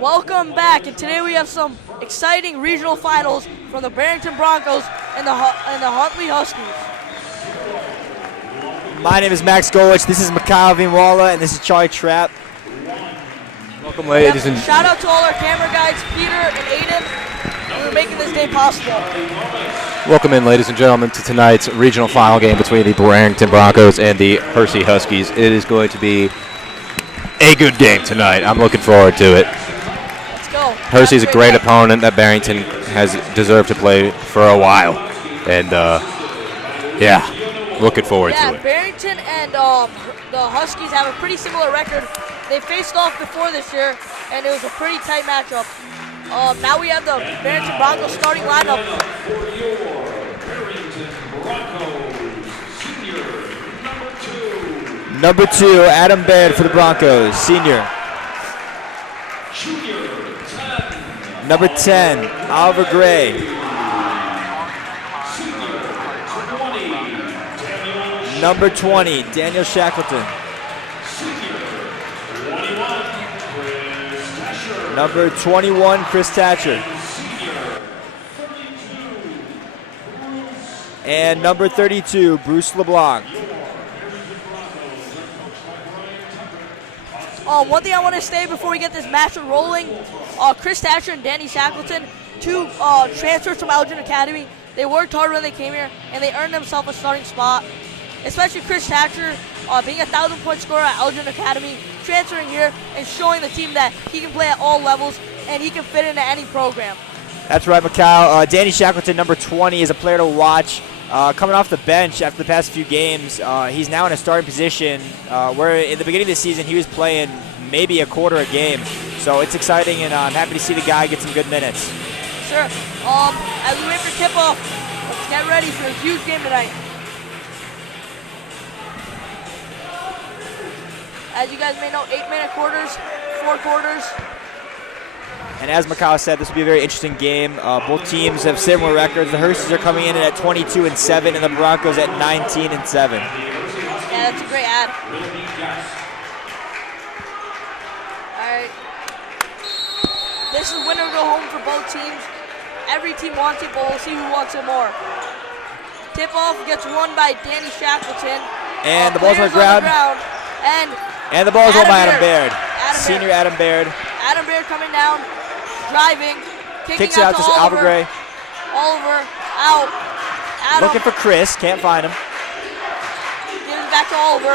Welcome back, and today we have some exciting regional finals from the Barrington Broncos and the Huntley Huskies. My name is Max Golich, this is Mikhail Vinwala, and this is Charlie Trapp. Welcome, ladies and shout out to all our camera guys, Peter and Aiden, who are making this day possible. welcome in, ladies and gentlemen, to tonight's regional final game between the Barrington Broncos and the Hersey Huskies. It is going to be a good game tonight. I'm looking forward to it. Let's go. Hersey's a great opponent that Barrington has deserved to play for a while, and looking forward to it. Barrington and the Huskies have a pretty similar record. They faced off before this year, and it was a pretty tight matchup. Now we have the Barrington Broncos starting lineup. Number 2, Adam Baird for the Broncos, senior. Number 10, Oliver Gray. Number 20, Daniel Shackleton. Number 21, Chris Thatcher. And number 32, Bruce LeBlanc. One thing I want to say before we get this match rolling, Chris Thatcher and Danny Shackleton, two transfers from Elgin Academy. They worked hard when they came here, and they earned themselves a starting spot. Especially Chris Thatcher, being a 1,000-point scorer at Elgin Academy, transferring here and showing the team that he can play at all levels and he can fit into any program. That's right, Mikhail. Danny Shackleton, number 20, is a player to watch. Coming off the bench after the past few games, he's now in a starting position where in the beginning of the season he was playing maybe a quarter a game. So it's exciting, and I'm happy to see the guy get some good minutes. Sure. As we wait for tip-off, let's get ready for a huge game tonight. As you guys may know, 8-minute quarters, 4 quarters. And as Mikhail said, this will be a very interesting game. Both teams have similar records. The Herseys are coming in at 22-7, and the Broncos at 19-7. Yeah, that's a great ad. All right. This is winner go home for both teams. Every team wants it, but we'll see who wants it more. Tip-off gets won by Danny Shackleton. And the ball's on the ground. And the ball's won by Adam Baird. Senior Adam Baird. Adam Baird coming down, driving, kicks it out to Oliver Gray. Oliver out. Adam. Looking for Chris, can't find him. Gives it back to Oliver.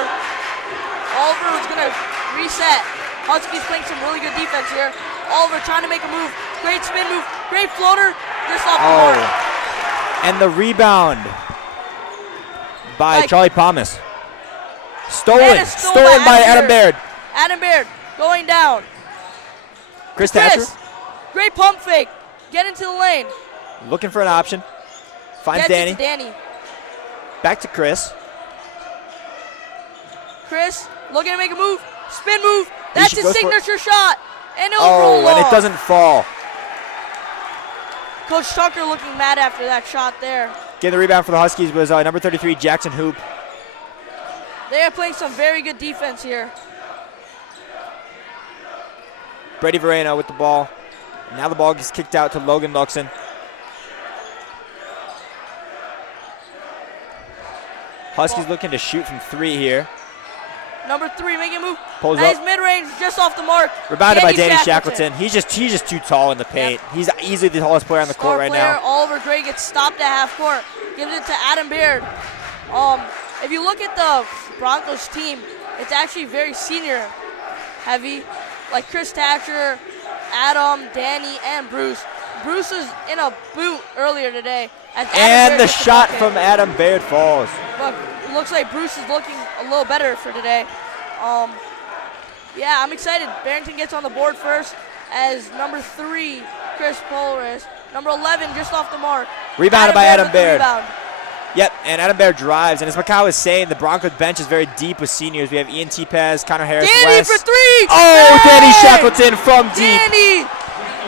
Oliver was going to reset. Huskies playing some really good defense here. Oliver trying to make a move. Great spin move. Great floater. Just off the mark. And the rebound by Charlie Thomas. Stolen by Adam Baird. Adam Baird going down. Chris Thatcher. Great pump fake. Get into the lane. Looking for an option. Finds Danny. Danny. Back to Chris. Chris looking to make a move. Spin move. That's his signature shot. And it'll roll and off. it doesn't fall. Coach Tucker looking mad after that shot there. Getting the rebound for the Huskies was number 33, Jackson Hoop. They are playing some very good defense here. Brady Verano with the ball. Now the ball gets kicked out to Logan Luxon. Huskies looking to shoot from 3 here. Number 3 making a move. Pulls nice up. mid-range, just off the mark. Rebounded by Danny Shackleton. He's just too tall in the paint. Yep. He's easily the tallest player on the court right now. Oliver Gray gets stopped at half court. Gives it to Adam Baird. If you look at the Broncos team, it's actually very senior heavy. Like Chris Thatcher, Adam, Danny, and Bruce. Bruce was in a boot earlier today. And the shot from Adam Baird falls. But it looks like Bruce is looking a little better for today. Yeah, I'm excited. Barrington gets on the board first as number 3, Chris Polris. Number 11 just off the mark. Rebounded by Adam Baird. Rebound. Yep, and Adam Baird drives. And as Mikhail was saying, the Broncos bench is very deep with seniors. We have Ian Tepez, Connor Harris, Danny West. for 3! Oh, hey! Danny Shackleton from deep. Danny!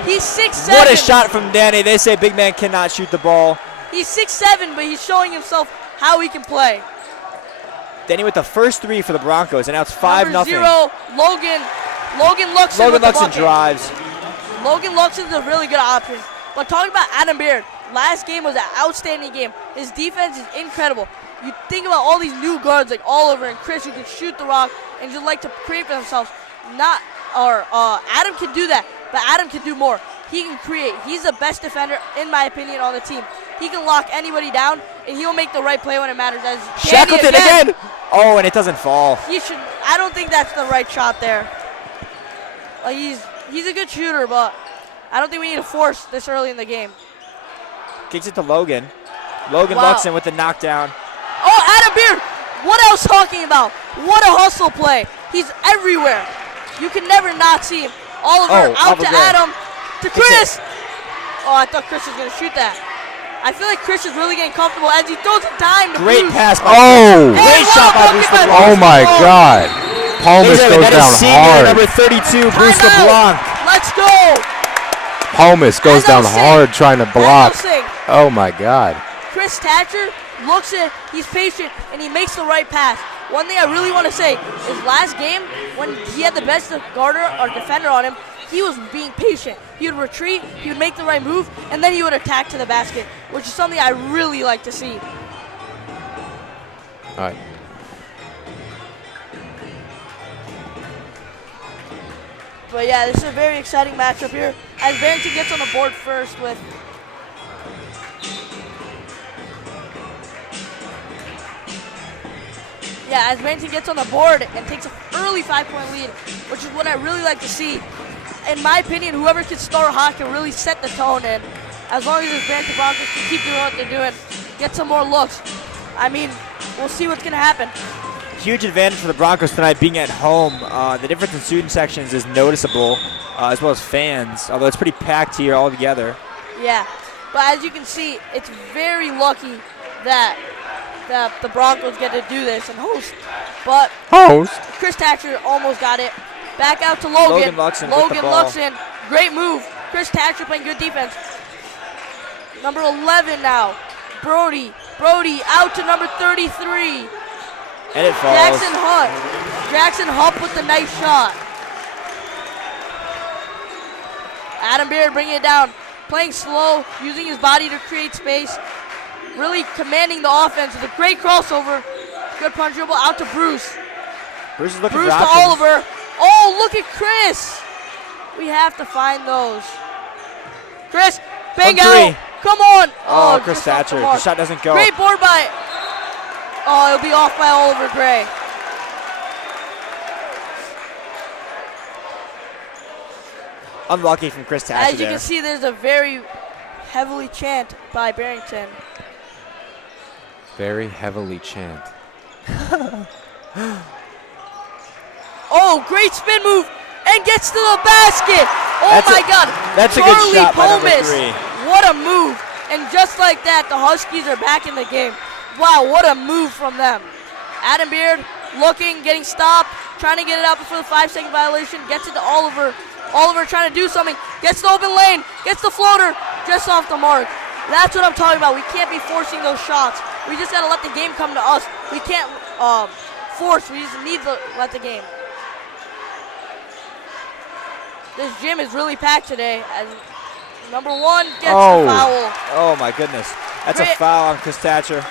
He's 6'7". What a shot from Danny. They say big man cannot shoot the ball. He's 6'7", but he's showing himself how he can play. Danny with the first 3 for the Broncos, and now it's 5-0. Number 0, Logan Luxon. Logan Luxon drives. Logan Luxon's a really good option. But talking about Adam Beard, last game was an outstanding game. His defense is incredible. You think about all these new guards like Oliver and Chris who can shoot the rock and just like to create for themselves. Adam can do that, but Adam can do more. He can create. He's the best defender, in my opinion, on the team. He can lock anybody down, and he'll make the right play when it matters. As Shackleton again. Oh, and it doesn't fall. I don't think that's the right shot there. He's a good shooter, but I don't think we need to force this early in the game. Kicks it to Logan. Logan Wow. Luxon with the knockdown. Oh, Adam Beard. What I was talking about. What a hustle play. He's everywhere. You can never not see him. Oliver out to Gray. Adam. To Chris. Oh, I thought Chris was going to shoot that. I feel like Chris is really getting comfortable as he throws it time to Great Bruce. pass by Great shot by Bruce LeBlanc. Oh my God. Palmas Ladies and goes gentlemen, that down is senior hard. number 32, Bruce Timeout. LeBlanc. Let's go. Palmas goes As I down was saying- hard trying to block. As I was saying, Oh my God. Chris Thatcher looks at, he's patient, and he makes the right pass. One thing I really want to say is last game, when he had the best guarder or defender on him, he was being patient. He would retreat, he would make the right move, and then he would attack to the basket, which is something I really like to see. All right. But yeah, this is a very exciting matchup here as Barrington gets on the board first with as Barrington gets on the board and takes an early 5-point lead, which is what I really like to see. In my opinion, whoever can start hot can really set the tone, and as long as the Barrington Broncos can keep doing what they're doing, get some more looks, I mean, we'll see what's going to happen. Huge advantage for the Broncos tonight being at home. The difference in student sections is noticeable, as well as fans, although it's pretty packed here all together. Yeah, but as you can see, it's very lucky that the Broncos get to do this and host. But Chris Thatcher almost got it. Back out to Logan. Logan Luxon with the ball. Luxon, great move. Chris Thatcher playing good defense. Number 11 now, Brody out to number 33. And it falls. Jackson Hupp with the nice shot. Adam Beard bringing it down. Playing slow, using his body to create space. Really commanding the offense with a great crossover. Good punch dribble out to Bruce. Bruce is looking Bruce for to options. Oliver. Oh, look at Chris. We have to find those. Chris, bang From out. three. Come on. Oh, Chris just off Thatcher. the The mark. shot doesn't go. Great board by. Oh, it'll be off by Oliver Gray. Unlucky from Chris Thatcher As you there. can see, there's a very heavily chant by Barrington. Very heavily chant. Oh, great spin move and gets to the basket. Oh my God. That's a good Charlie shot by number Palmas. 3. What a move. And just like that, the Huskies are back in the game. Wow, what a move from them. Adam Beard looking, getting stopped, trying to get it out before the 5-second violation, gets it to Oliver. Oliver trying to do something, gets the open lane, gets the floater, just off the mark. That's what I'm talking about. We can't be forcing those shots. We just got to let the game come to us. We can't force, we just need to let the game. This gym is really packed today as number 1 gets the foul. Oh my goodness. That's a foul on Chris Thatcher.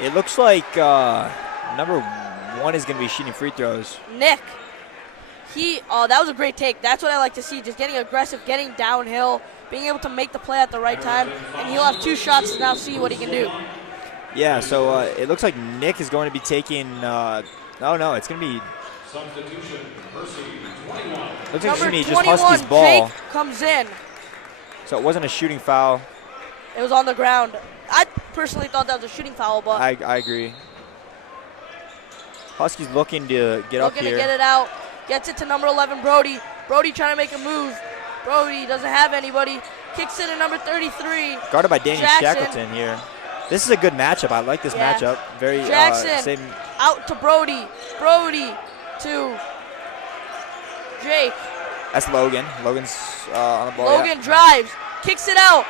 It looks like number 1 is going to be shooting free throws. Nick, that was a great take. That's what I like to see, just getting aggressive, getting downhill, being able to make the play at the right time, and he'll have 2 shots to now see what he can do. Yeah, so it looks like Nick is going to be taking, it's going to be, Substitution, Hersey, 21. looks like it's Number going to be just 21, Huskies ball. Jake comes in. So it wasn't a shooting foul. It was on the ground. I personally thought that was a shooting foul, but I agree. Huskies looking to get up looking here. to get it out. Gets it to number 11, Brody. Brody trying to make a move. Brody doesn't have anybody. Kicks it to number 33. Guarded by Danny Jackson. Shackleton here. This is a good matchup. I like this matchup. Very Jackson same. out to Brody. Brody to Jake. That's Logan. Logan's on the ball. Logan drives. Kicks it out.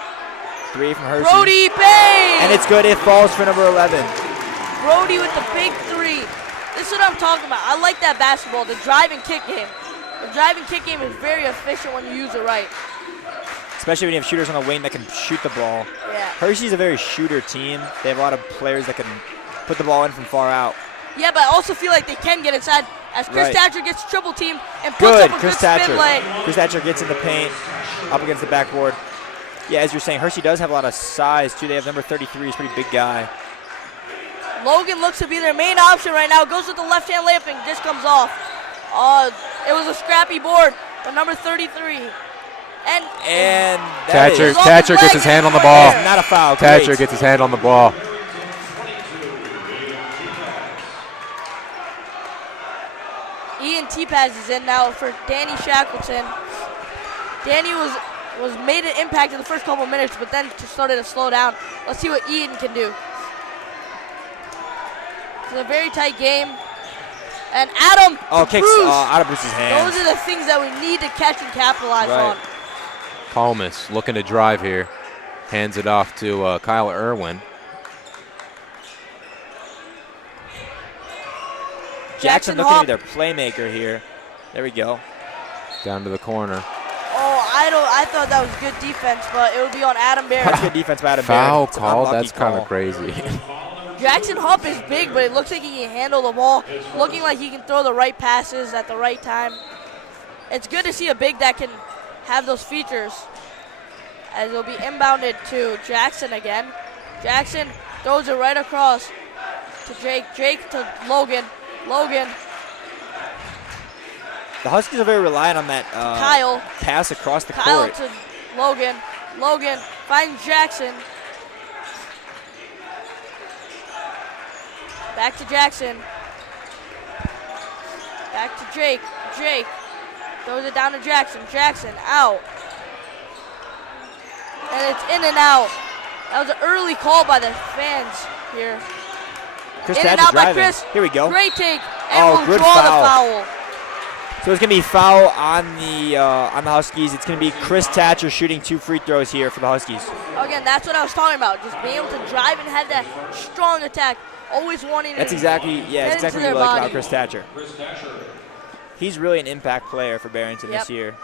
3 from Hersey. Brody bang! And it's good. It falls for number 11. Brody with the big 3. This is what I'm talking about. I like that basketball, the drive and kick game. The driving kick game is very efficient when you use it right. Especially when you have shooters on the wing that can shoot the ball. Yeah. Hershey's a very shooter team. They have a lot of players that can put the ball in from far out. Yeah, but I also feel like they can get inside as Chris Right. Thatcher gets triple teamed and puts Good, up a Chris good Thatcher. spin leg. Chris Thatcher gets in the paint, up against the backboard. Yeah, as you're saying, Hersey does have a lot of size, too. They have number 33, he's a pretty big guy. Logan looks to be their main option right now. Goes with the left-hand layup and just comes off. It was a scrappy board for number 33. And that is Thatcher gets his hand on the ball. not a foul. Thatcher Great. gets his hand on the ball. Ian T-Paz is in now for Danny Shackleton. Danny was made an impact in the first couple of minutes, but then just started to slow down. Let's see what Ian can do. It's a very tight game. And Adam Kicks Bruce. out of Bruce's hands. Those are the things that we need to catch and capitalize on. Palmas looking to drive here. Hands it off to Kyle Irwin. Jackson looking to be their playmaker here. There we go. Down to the corner. I thought that was good defense, but it would be on Adam Barrett. That's good defense by Adam Foul Barrett. call. That's kind of crazy. Jackson Hupp is big, but it looks like he can handle the ball, looking like he can throw the right passes at the right time. It's good to see a big that can have those features. As it'll be inbounded to Jackson again. Jackson throws it right across to Jake. Jake to Logan. Logan. The Huskies are very reliant on that Kyle. pass across the Kyle court. to Logan. Logan finds Jackson. Back to Jackson. Back to Jake. Jake throws it down to Jackson. Jackson out. And it's in and out. That was an early call by the fans here. Chris In and Thatcher out by driving. Chris. Here we go. Great take. And we'll good draw foul. the foul. So it's going to be foul on the Huskies. It's going to be Chris Thatcher shooting 2 free throws here for the Huskies. Again, that's what I was talking about. Just being able to drive and have that strong attack. Always wanting That's to exactly get what into we their like body. about Chris Thatcher. He's really an impact player for Barrington this year.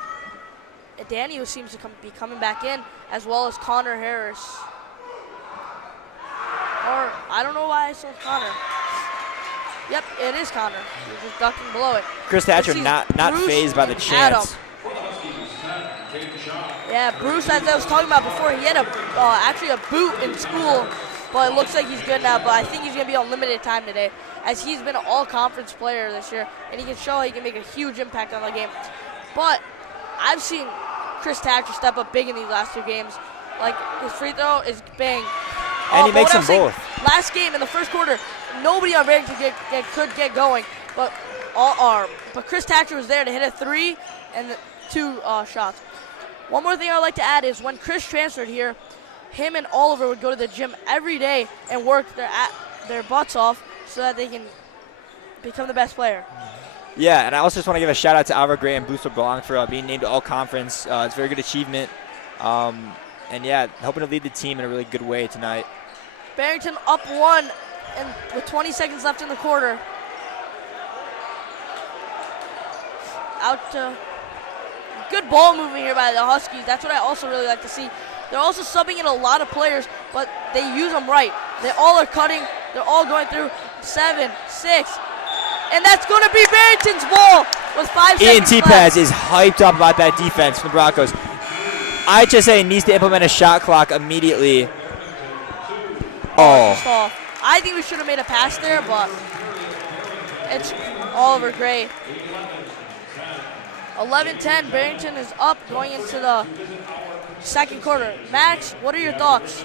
Danny, who seems to be coming back in, as well as Connor Harris. Or, I don't know why I said Connor. Yep, it is Connor. He's just ducking below it. Chris Thatcher This is not Bruce fazed by the and chance. Adam. Yeah, Bruce, as I was talking about before, he had actually a boot in school, but it looks like he's good now. But I think he's going to be on limited time today, as he's been an all-conference player this year, and he can show he can make a huge impact on the game. But I've seen Chris Thatcher step up big in these last 2 games. Like, his free throw is bang. And he makes what them I was both. saying, last game in the first quarter, nobody on Barrington could get going, but Chris Thatcher was there to hit a 3 and 2 shots. One more thing I'd like to add is when Chris transferred here, him and Oliver would go to the gym every day and work their butts off so that they can become the best player. Yeah, and I also just want to give a shout out to Alva Gray and Booster Belong for being named to All-Conference. It's a very good achievement. And yeah, hoping to lead the team in a really good way tonight. Barrington up 1 and with 20 seconds left in the quarter. Out to good ball movement here by the Huskies. That's what I also really like to see. They're also subbing in a lot of players, but they use them right. They all are cutting. They're all going through 7, 6. And that's going to be Barrington's ball with 5 seconds Ian left. T-Paz is hyped up about that defense from the Broncos. IHSA needs to implement a shot clock immediately. Just off. I think we should have made a pass there, but it's Oliver Gray. 11-10, Barrington is up going into the second quarter. Max, what are your thoughts?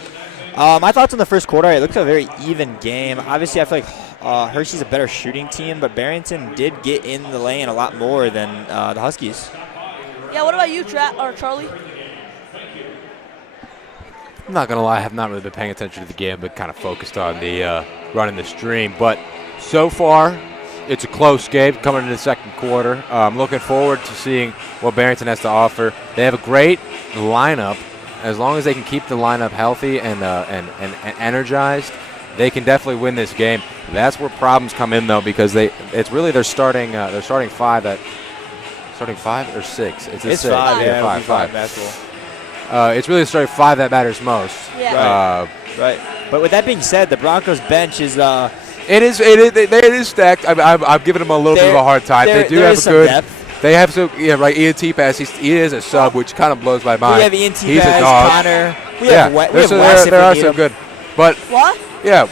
My thoughts on the first quarter, it looks like a very even game. Obviously, I feel like Hersey's a better shooting team, but Barrington did get in the lane a lot more than the Huskies. Yeah, what about you, Charlie? I'm not going to lie, I have not really been paying attention to the game, but kind of focused on the running the stream. But so far, it's a close game coming into the second quarter. I'm looking forward to seeing what Barrington has to offer. They have a great lineup. As long as they can keep the lineup healthy and energized, they can definitely win this game. That's where problems come in, though, because it's really their starting 5 that Starting 5 or 6? It's a It's 6. 5. Yeah, it'll be 5. basketball. It's really the starting 5 that matters most. Yeah. Right. But with that being said, the Broncos bench is It is stacked. I'm giving them a little bit of a hard time. They do have a good depth. They have some, right. Ian T-Pass, he is a sub, which kind of blows my mind. We have Ian He's a T-Pass, dog. Connor. We have Wes if there we are need some him. good, but What? yeah.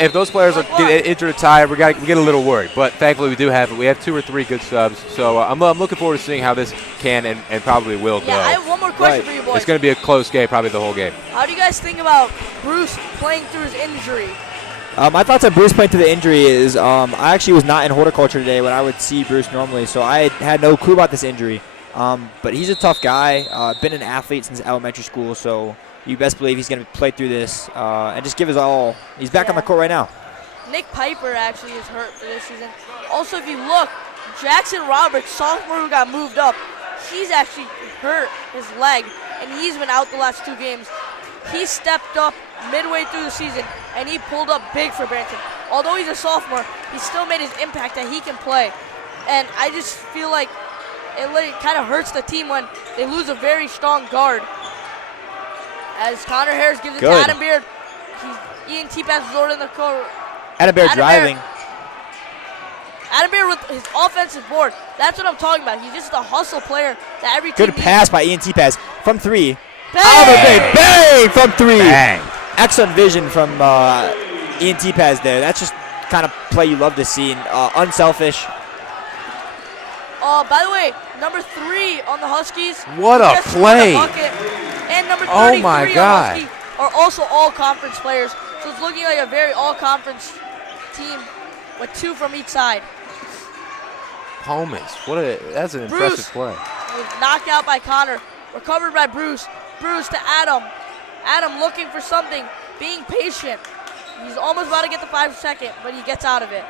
If those players get injured or tired, we get a little worried. But thankfully, we have 2 or 3 good subs. So I'm looking forward to seeing how this can and probably will go. Yeah, I have one more question for you boys. It's going to be a close game, probably the whole game. How do you guys think about Bruce playing through his injury? My thoughts on Bruce playing through the injury is I actually was not in horticulture today when I would see Bruce normally, so I had no clue about this injury. But he's a tough guy, been an athlete since elementary school, so you best believe he's going to play through this and just give his all. He's back on the court right now. Nick Piper actually is hurt for this season. Also, if you look, Jackson Roberts, sophomore who got moved up, he's actually hurt his leg, and he's been out the last 2 games. He stepped up midway through the season, and he pulled up big for Barrington. Although he's a sophomore, he still made his impact that he can play. And I just feel like it kind of hurts the team when they lose a very strong guard. As Connor Harris gives it to Adam Beard, Ian T-Pass is over in the court. Adam Beard driving. Adam Beard with his offensive board. That's what I'm talking about. He's just a hustle player that every team Good pass by Ian T-Pass from 3. Bang! Oliver bang from 3. Bang. Excellent vision from Ian T-Pass there. That's just kind of play you love to see. Unselfish. By the way, number 3 on the Huskies. What a just play. scored a bucket. And number 33 Oh my on the God. Huskies are also all-conference players. So it's looking like a very all-conference team with 2 from each side. Pomus, that's an Bruce impressive play. was knocked out by Connor. Recovered by Bruce. Bruce to Adam. Adam looking for something, being patient. He's almost about to get the 5-second, but he gets out of it.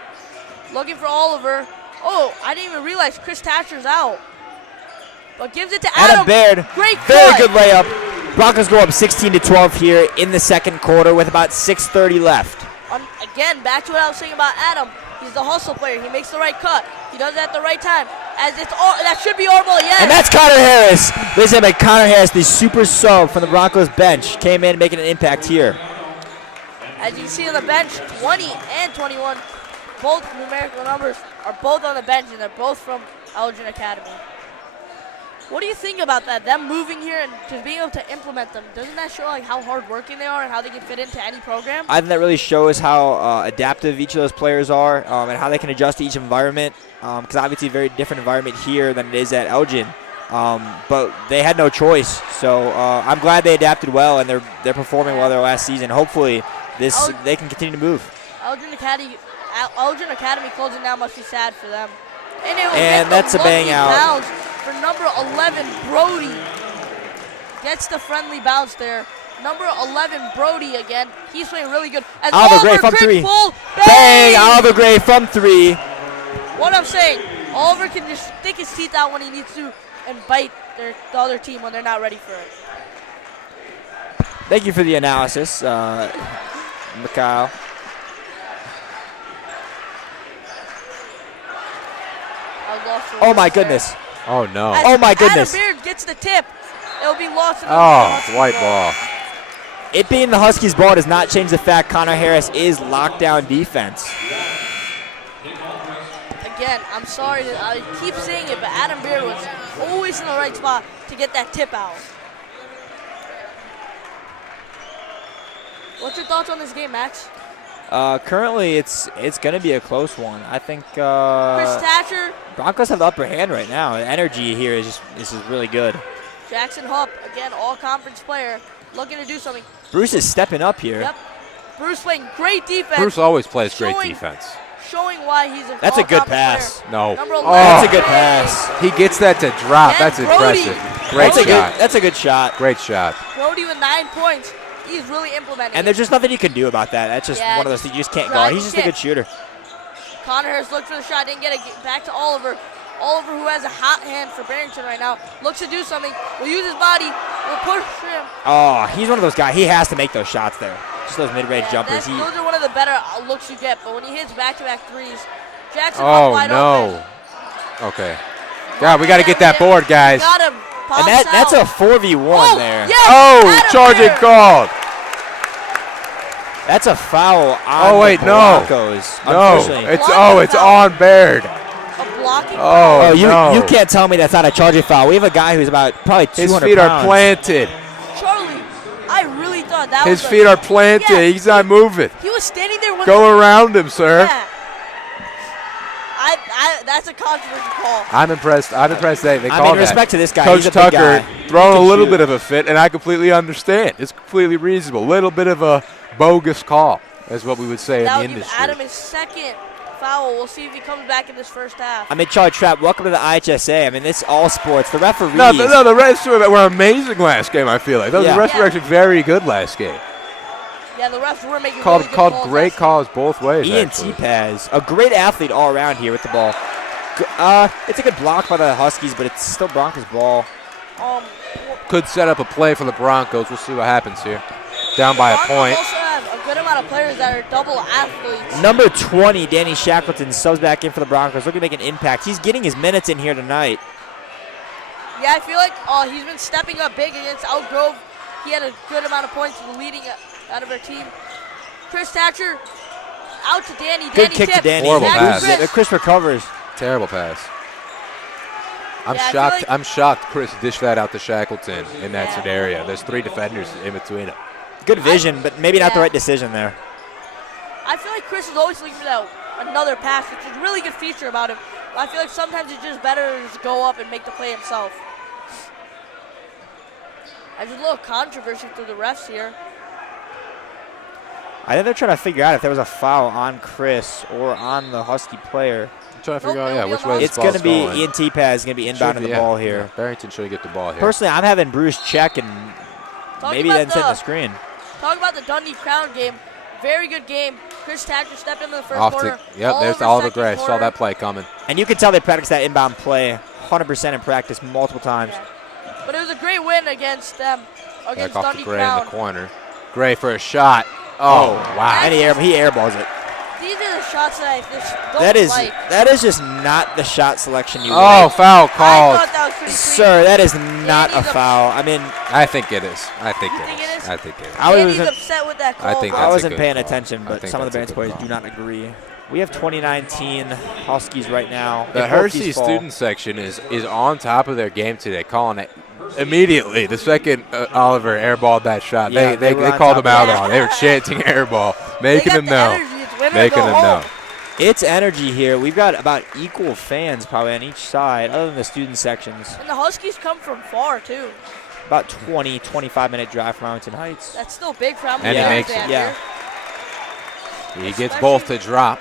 Looking for Oliver. Oh, I didn't even realize Chris Thatcher's out. But gives it to Adam. Baird. Great Very cut. good layup. Broncos go up 16-12 here in the second quarter with about 6:30 left. Again, back to what I was saying about Adam. He's the hustle player. He makes the right cut. He does it at the right time. As it's all, that should be our ball, yes. And that's Connor Harris. Ladies and gentlemen, Connor Harris, the super sub from the Broncos bench, came in making an impact here. As you can see on the bench, 20 and 21, both numerical numbers are both on the bench, and they're both from Elgin Academy. What do you think about that? Them moving here and just being able to implement them. Doesn't that show like how hardworking they are and how they can fit into any program? I think that really shows how adaptive each of those players are and how they can adjust to each environment. Because obviously a very different environment here than it is at Elgin. But they had no choice. So I'm glad they adapted well and they're performing well their last season. Hopefully they can continue to move. Elgin Academy closing down must be sad for them. And that's a bang out. For number 11, Brody. Gets the friendly bounce there. Number 11, Brody again. He's playing really good. As Oliver Gray from 3. Pull, bang! Oliver Gray from 3. What I'm saying, Oliver can just stick his teeth out when he needs to and bite the other team when they're not ready for it. Thank you for the analysis, Mikhail. Oh my goodness. Oh no. Oh my goodness. Adam Beard gets the tip. It'll be lost. Oh, white ball. It being the Huskies ball does not change the fact Connor Harris is lockdown defense. Again, I'm sorry that I keep saying it, but Adam Beard was always in the right spot to get that tip out. What's your thoughts on this game, Max? Currently, it's going to be a close one. I think Chris Thatcher. Broncos have the upper hand right now. The energy here is really good. Jackson Hupp, again, all-conference player, looking to do something. Bruce is stepping up here. Yep. Bruce playing great defense. Bruce always plays great defense. Showing why he's a That's a good pass. Player. No. Number 11, that's a good pass. He gets that to drop. And That's Brody. impressive. Great shot. That's a good shot. Great shot. Brody with 9 points. He's really implementing And there's just nothing you can do about that. That's just one of those things you just can't guard. He's just a good shooter. Connor Harris looked for the shot, didn't get it. Back to Oliver. Oliver, who has a hot hand for Barrington right now, looks to do something. Will use his body. Will push him. Oh, he's one of those guys. He has to make those shots there. Just those mid-range jumpers. Those are one of the better looks you get. But when he hits back-to-back threes, Jackson wide open. Okay. God, we got to get that board, guys. Got him. And that's a 4v1 there. Yes, Oh, charging called. That's a foul on Oh, wait, the no. Broncos. No, Unfortunately. it's on Baird. A blocking Oh, Oh, you no. can't tell me that's not a charging foul. We have a guy who's about probably 200 His feet pounds. are planted. Charlie, I really thought that His was feet are planted. Yeah. He's not moving. He was standing there with Go around him, sir. Yeah. That's a controversial call. I'm impressed. They I called mean, that. respect to this guy. Coach He's a big Tucker guy. throwing a He can little shoot. bit of a fit, and I completely understand. It's completely reasonable. Little bit of a bogus call, is what we would say That in would the give industry. Adam his second foul. We'll see if he comes back in this first half. I mean, Charlie Trapp, welcome to the IHSA. I mean, this all sports. The referees. No, the refs were amazing last game, I feel like. The Yeah. refs were actually very good last game. Yeah, the refs were making Called really good calls great last calls both ways, Ian actually. T-Paz, a great athlete all around here with the ball. It's a good block by the Huskies, but it's still Broncos' ball. game. Could set up a play for the Broncos. We'll see what happens here. Down by a Broncos point. also have a good amount of players that are double athletes. Number 20, Danny Shackleton, subs back in for the Broncos, looking to make an impact. He's getting his minutes in here tonight. Yeah, I feel like he's been stepping up big against Elk Grove. He had a good amount of points leading out of our team. Chris Thatcher out to Danny. Good Danny kick to tips. Danny. Horrible Back to pass. Chris. Chris recovers. Terrible pass. I'm Yeah, I feel shocked. like- I'm shocked Chris dished that out to Shackleton in that Yeah. scenario. There's 3 defenders in between them. Good vision, but maybe not the Yeah. right decision there. I feel like Chris is always looking for that another pass, which is a really good feature about him. But I feel like sometimes it's just better to just go up and make the play himself. There's a little controversy through the refs here. I think they're trying to figure out if there was a foul on Chris or on the Husky player. I'm trying to figure Nope, out, no, which no, way no. It's going to be going. Ian T-Paz going to be inbounding the ball here. Barrington should get the ball here. Personally, I'm having Bruce check and Talking maybe about then set the screen. Talk about the Dundee Crown game. Very good game. Chris Thatcher stepped into the first Off quarter. to, yep, there's Oliver Gray. Saw that play coming. And you can tell they practice that inbound play 100% in practice multiple times. Yeah. But it was a great win against them, against Back off to Dundee Gray in Crown. the corner. Gray for a shot. Oh, wow. And he airballs it. These are the shots that I just don't like. That is just not the shot selection you Oh, want. foul I called. thought that was pretty clean. Sir, that is not a Danny's foul. I mean, I think it is. I think You it think is. it is? I think it is. I Danny's wasn't, upset with that call. I think I that's a wasn't good paying call. attention, I but think some of the that's a Barrington good players call. do not agree. We have 2019 Huskies right now. The If both Hersey these fall- student section is on top of their game today, calling it immediately. The second Oliver airballed that shot, Yeah, they were on called top him of out it. on it. They were chanting airball, They making got him the know. energy. It's winner Making go him home. know. It's energy here. We've got about equal fans probably on each side, other than the student sections. And the Huskies come from far, too. About 20, 25-minute drive from Arlington Heights. That's still big for how And many he fans makes they it. have Yeah. here. He gets both to drop.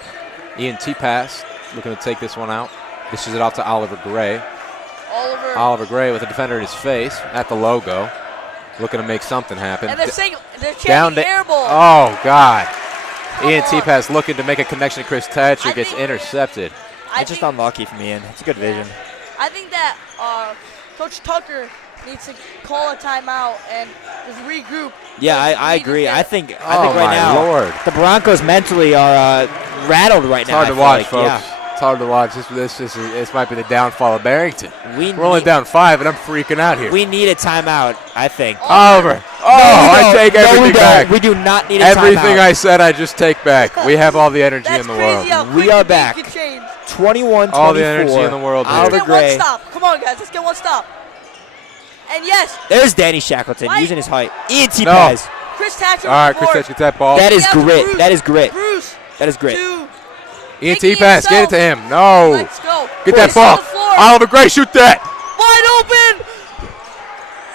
Ian T-Pass looking to take this one out. Dishes it out to Oliver Gray. Oliver Gray with a defender in his face at the logo. Looking to make something happen. And they're chanting Down to air ball. Oh, God. Come Ian on. T-Pass looking to make a connection to Chris Thatcher. I Gets think- intercepted. I It's just think, unlucky from Ian. It's a good vision. I think that Coach Tucker needs to call a timeout and just regroup. Yeah, Because I we need to agree. get- I think Oh, right my now Lord. the Broncos mentally are rattled right It's now. hard I to feel watch, like. folks. Yeah. It's hard to watch. This might be the downfall of Barrington. We We're only need- down 5, and I'm freaking out here. We need a timeout, I think. Oliver. Oh, No, we I don't. take No, everything we don't. back. We do not need a Everything timeout. I said, I just take back. We have all the energy That's in the crazy world. how We quick are the game back. can change. 21-24. All the energy in the world here. Oliver Let's get one Gray. stop. Come on, guys. Let's get one stop. And yes, There's Danny Shackleton Mike. using his height. Ian T-Pass. Chris Thatcher. All right, on the Chris board. Thatcher gets that ball. That is Yeah, grit. Bruce. That is grit. Bruce. That is grit. Two. Ian Making T-Pass, get it to himself. him. No. Let's go. Get that Chris on ball. the floor. Oliver Gray, shoot that. Wide open.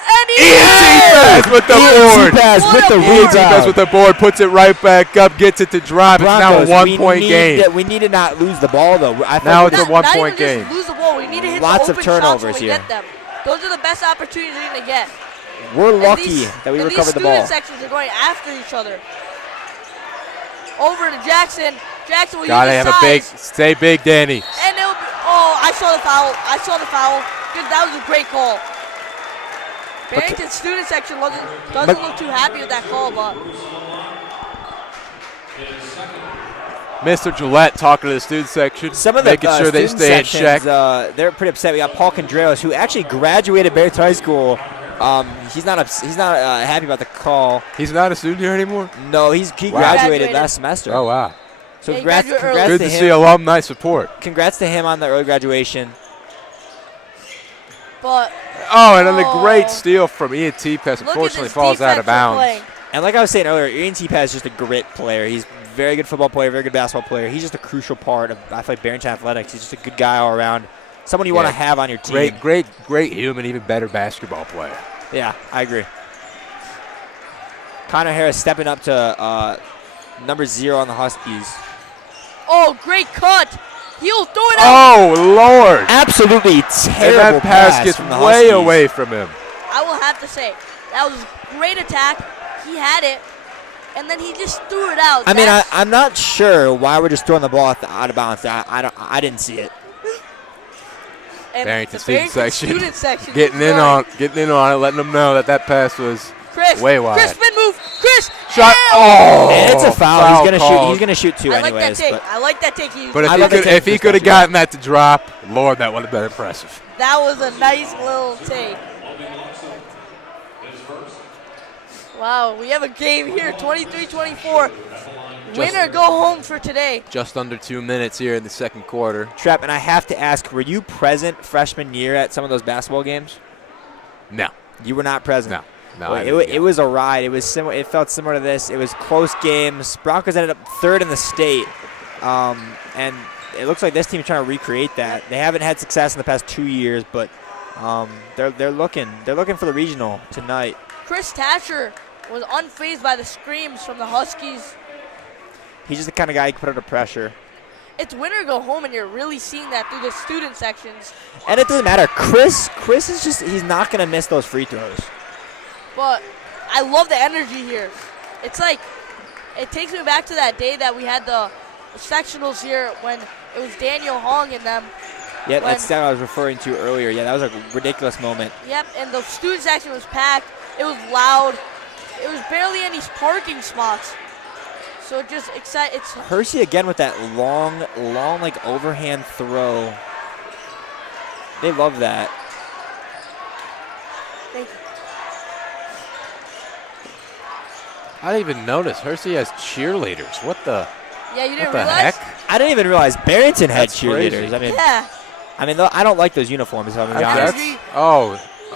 And Ian T-Pass with the Ian board. T-Pass What with a the board. Ian T-Pass rebound. with the board, puts it right back up, gets it to drive. It's now a Broncos, 1-point game. We need to not lose the ball, though. I think Now we're it's just- a one-point not even game. just lose the ball. We need to hit Lots the of open shots turnovers when we here. get them. Those are the best opportunities you're going to get. We're And lucky these- that we and recovered the these ball. student sections are going after each other. Over to Jackson. Jackson will Gotta use have his a big, size. stay big, Danny. And it'll be, oh, I saw the foul. I saw the foul. Good, that was a great call. Barrington's student section doesn't look too happy with that call, but Mr. Gillette talking to the student section, Some of the making sure they student stay in check. sections, they're pretty upset. We got Paul Condreros, who actually graduated Barrington High School. He's not happy about the call. He's not a student here anymore? No, he Wow. graduated last semester. Oh, wow. So Yeah, he congrats graduated Good to to him. see alumni support. Congrats to him on the early graduation. But Oh, and then the great steal from Ian T-Pass look at unfortunately this falls out of defense they're bounds. playing. And like I was saying earlier, Ian T-Pass is just a grit player. He's a very good football player, very good basketball player. He's just a crucial part of, I feel like, Barrington Athletics. He's just a good guy all around. Someone you want to have on your team. Great human, even better basketball player. Yeah, I agree. Connor Harris stepping up to number 0 on the Huskies. Oh, great cut. He'll throw it out. Oh, Lord. Absolutely And terrible that pass gets from the way Huskies. away from him. I will have to say, that was a great attack. He had it, and then he just threw it out. I mean, I'm not sure why we're just throwing the ball out of bounds. I didn't see it. and Barrington the student section. student section Getting in on it, letting them know that pass was Chris, way wide. Chris, spin move. Chris, Shot. yeah! Oh, And it's a foul. He's called. gonna shoot 2 I like anyways. that take. But I like that take. He used. But I love the take if he Chris could have touchdown. gotten that to drop, Lord, that would have been impressive. that was a nice little take. Wow, we have a game here, 23-24. Winner go home for today. Just under 2 minutes here in the second quarter. Trap, and I have to ask, were you present freshman year at some of those basketball games? No. You were not present. No. Well, it was a ride. It was similar. It felt similar to this. It was close games. Broncos ended up 3rd in the state, and it looks like this team is trying to recreate that. They haven't had success in the past 2 years, but they're looking for the regional tonight. Chris Thatcher was unfazed by the screams from the Huskies. He's just the kind of guy you can put under pressure. It's winner go home, and you're really seeing that through the student sections. And it doesn't matter. Chris is just—he's not gonna miss those free throws. But I love the energy here. It's like, it takes me back to that day that we had the sectionals here when it was Daniel Hong and them. Yeah, that's what I was referring to earlier. Yeah, that was a ridiculous moment. Yep, and the student section was packed. It was loud. It was barely any parking spots. So it just it's Hersey again with that long like overhand throw. They love that. thank you. I didn't even notice. Hersey has cheerleaders. What the? Yeah, you didn't What the realize? heck? I didn't even realize Barrington had That's cheerleaders. crazy. Yeah. I mean, I don't like those uniforms. If I'm gonna be honest. Energy.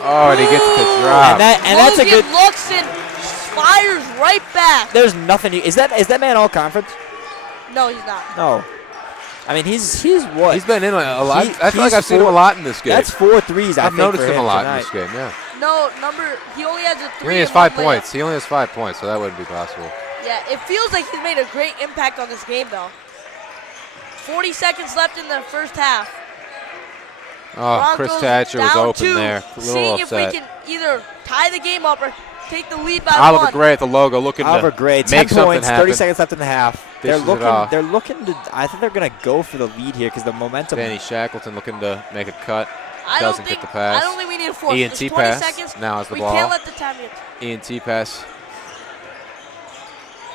And he gets the drop. And that's a Logan good. looks and fires right back. There's nothing. Is that man all conference? No, he's not. No. I mean, he's what? He's been in a lot. He- I feel like he's I've seen him a lot in this game. That's 4 threes. I've noticed for him a lot tonight. in this game. Yeah. No, he only has a 3. He only has and 5 1 layup. points. He only has 5 points, so that wouldn't be possible. Yeah, it feels like he's made a great impact on this game, though. 40 seconds left in the first half. Oh, Chris Broncos Thatcher was down open 2, there. A little seeing upset. if we can either tie the game up or take the lead by Oliver 1. Gray at the logo, looking Oliver to Gray, 10 make something points, 30 happen. seconds left in the half. Dishes it off. They're looking to. I think they're gonna go for the lead here because the momentum. Danny Shackleton looking to make a cut. I don't Doesn't think, get the pass. I don't think we need to force Ian this. T 20 pass. seconds. Now has the we ball. can't let the time get. Ian T pass.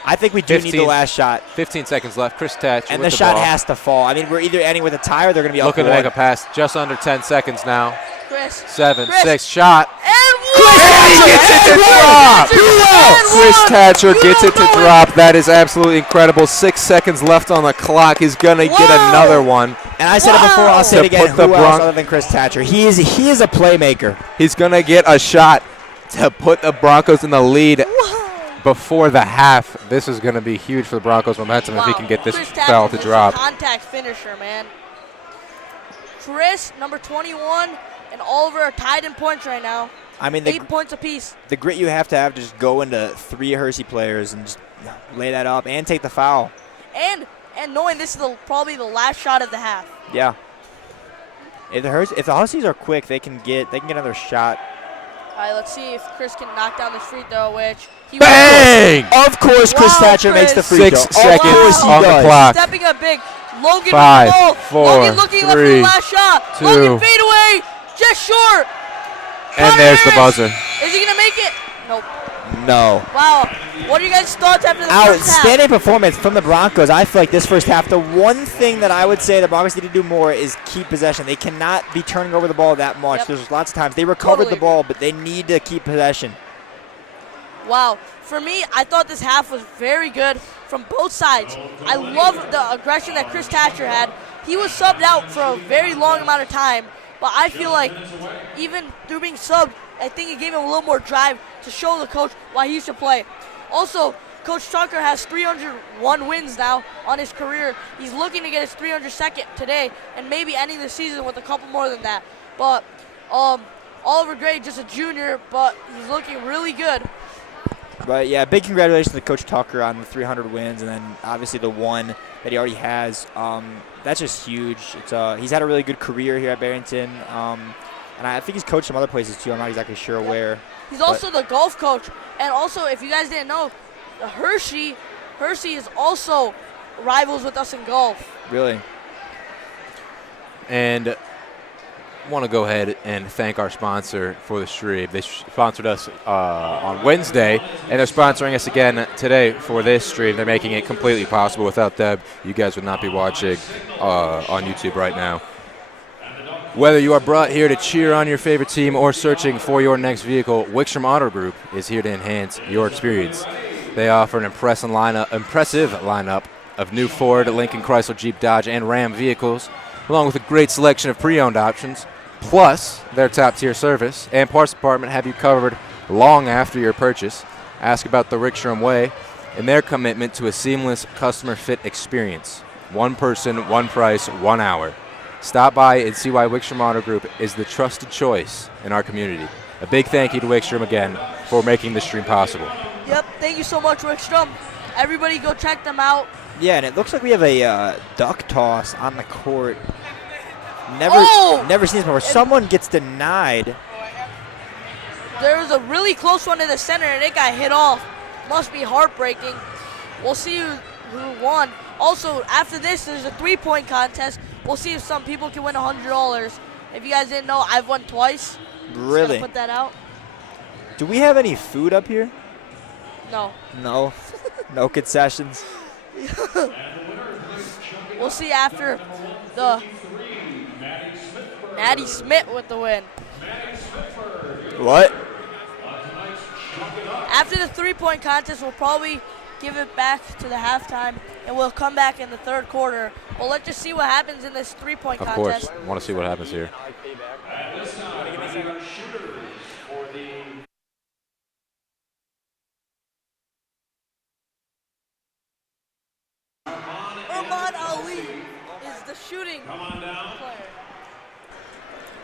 I think we do need the 15. last shot, 15 seconds left. Chris Thatcher and with the shot ball. has to fall. I mean, we're either ending with a tie or they're gonna be up Looking to one. make a pass. Just under 10 seconds now. Chris. 7, Chris. 6, shot. And He gets it to drop. Chris Thatcher gets it to drop. That is absolutely incredible. 6 seconds left on the clock. He's gonna get Wow. another one. And I said it before. I'll say it To again. put the Who else Bron- other than Chris Thatcher? He is a playmaker. He's gonna get a shot to put the Broncos in the lead before the half. This is gonna be huge for the Broncos momentum if he can get this Chris foul Thatcher to was a drop. contact finisher, man. Chris, number 21, and Oliver are tied in points right now. I mean, 8 points apiece. the grit you have to just go into 3 Hersey players and just lay that up and take the foul. And knowing this is probably the last shot of the half. Yeah. If the Huskies are quick, they can get another shot. All right, let's see if Chris can knock down this free throw, which he Bang! Of course, Chris Wow, Thatcher makes the Chris. free throw. 6 seconds Of course he on the does. clock. Stepping up big. Logan 5, with the ball. 4, Logan looking left for the 3, last shot. 2. Logan fade away. Just short. And there's the Connor buzzer. Harris. Is he going to make it? Nope. No. Wow. What are you guys' thoughts after the first half? Outstanding performance from the Broncos. I feel like this first half, the one thing that I would say the Broncos need to do more is keep possession. They cannot be turning over the ball that much. Yep. There's lots of times they recovered Totally the ball, but they need to keep possession. Wow. For me, I thought this half was very good from both sides. I love the aggression that Chris Thatcher had. He was subbed out for a very long amount of time, but I feel like even through being subbed, I think it gave him a little more drive to show the coach why he should play. Also, Coach Tucker has 301 wins now on his career. He's looking to get his 302nd today and maybe ending the season with a couple more than that. But Oliver Gray, just a junior, but he's looking really good. But, yeah, big congratulations to Coach Tucker on the 300 wins, and then obviously the one that he already has. That's just huge. He's had a really good career here at Barrington, and I think he's coached some other places too. I'm not exactly sure where. He's also the golf coach. And also, if you guys didn't know, Hersey is also rivals with us in golf. Really? And want to go ahead and thank our sponsor for the stream. They sponsored us on Wednesday, and they're sponsoring us again today for this stream. They're making it completely possible. Without them, you guys would not be watching on YouTube right now. Whether you are brought here to cheer on your favorite team or searching for your next vehicle, Wickstrom Auto Group is here to enhance your experience. They offer an impressive lineup of new Ford, Lincoln, Chrysler, Jeep, Dodge, and Ram vehicles, along with a great selection of pre-owned options. Plus, their top-tier service and parts department have you covered long after your purchase. Ask about the Wickstrom Way and their commitment to a seamless customer-fit experience. One person, one price, 1 hour. Stop by and see why Wickstrom Auto Group is the trusted choice in our community. A big thank you to Wickstrom again for making this stream possible. Yep, thank you so much, Wickstrom. Everybody go check them out. Yeah, and it looks like we have a duck toss on the court. Never seen this before. Someone gets denied. There was a really close one in the center, and it got hit off. Must be heartbreaking. We'll see who won. Also, after this, there's a three-point contest. We'll see if some people can win $100. If you guys didn't know, I've won twice. Really? Just gonna put that out. Do we have any food up here? No. No. No concessions. We'll see after the Maddie Smith with the win. What? After the three-point contest, we'll probably give it back to the halftime, and we'll come back in the third quarter. Well, let's just see what happens in this three-point contest. Of course. Want to see what happens here. Armand Ali is the shooting player.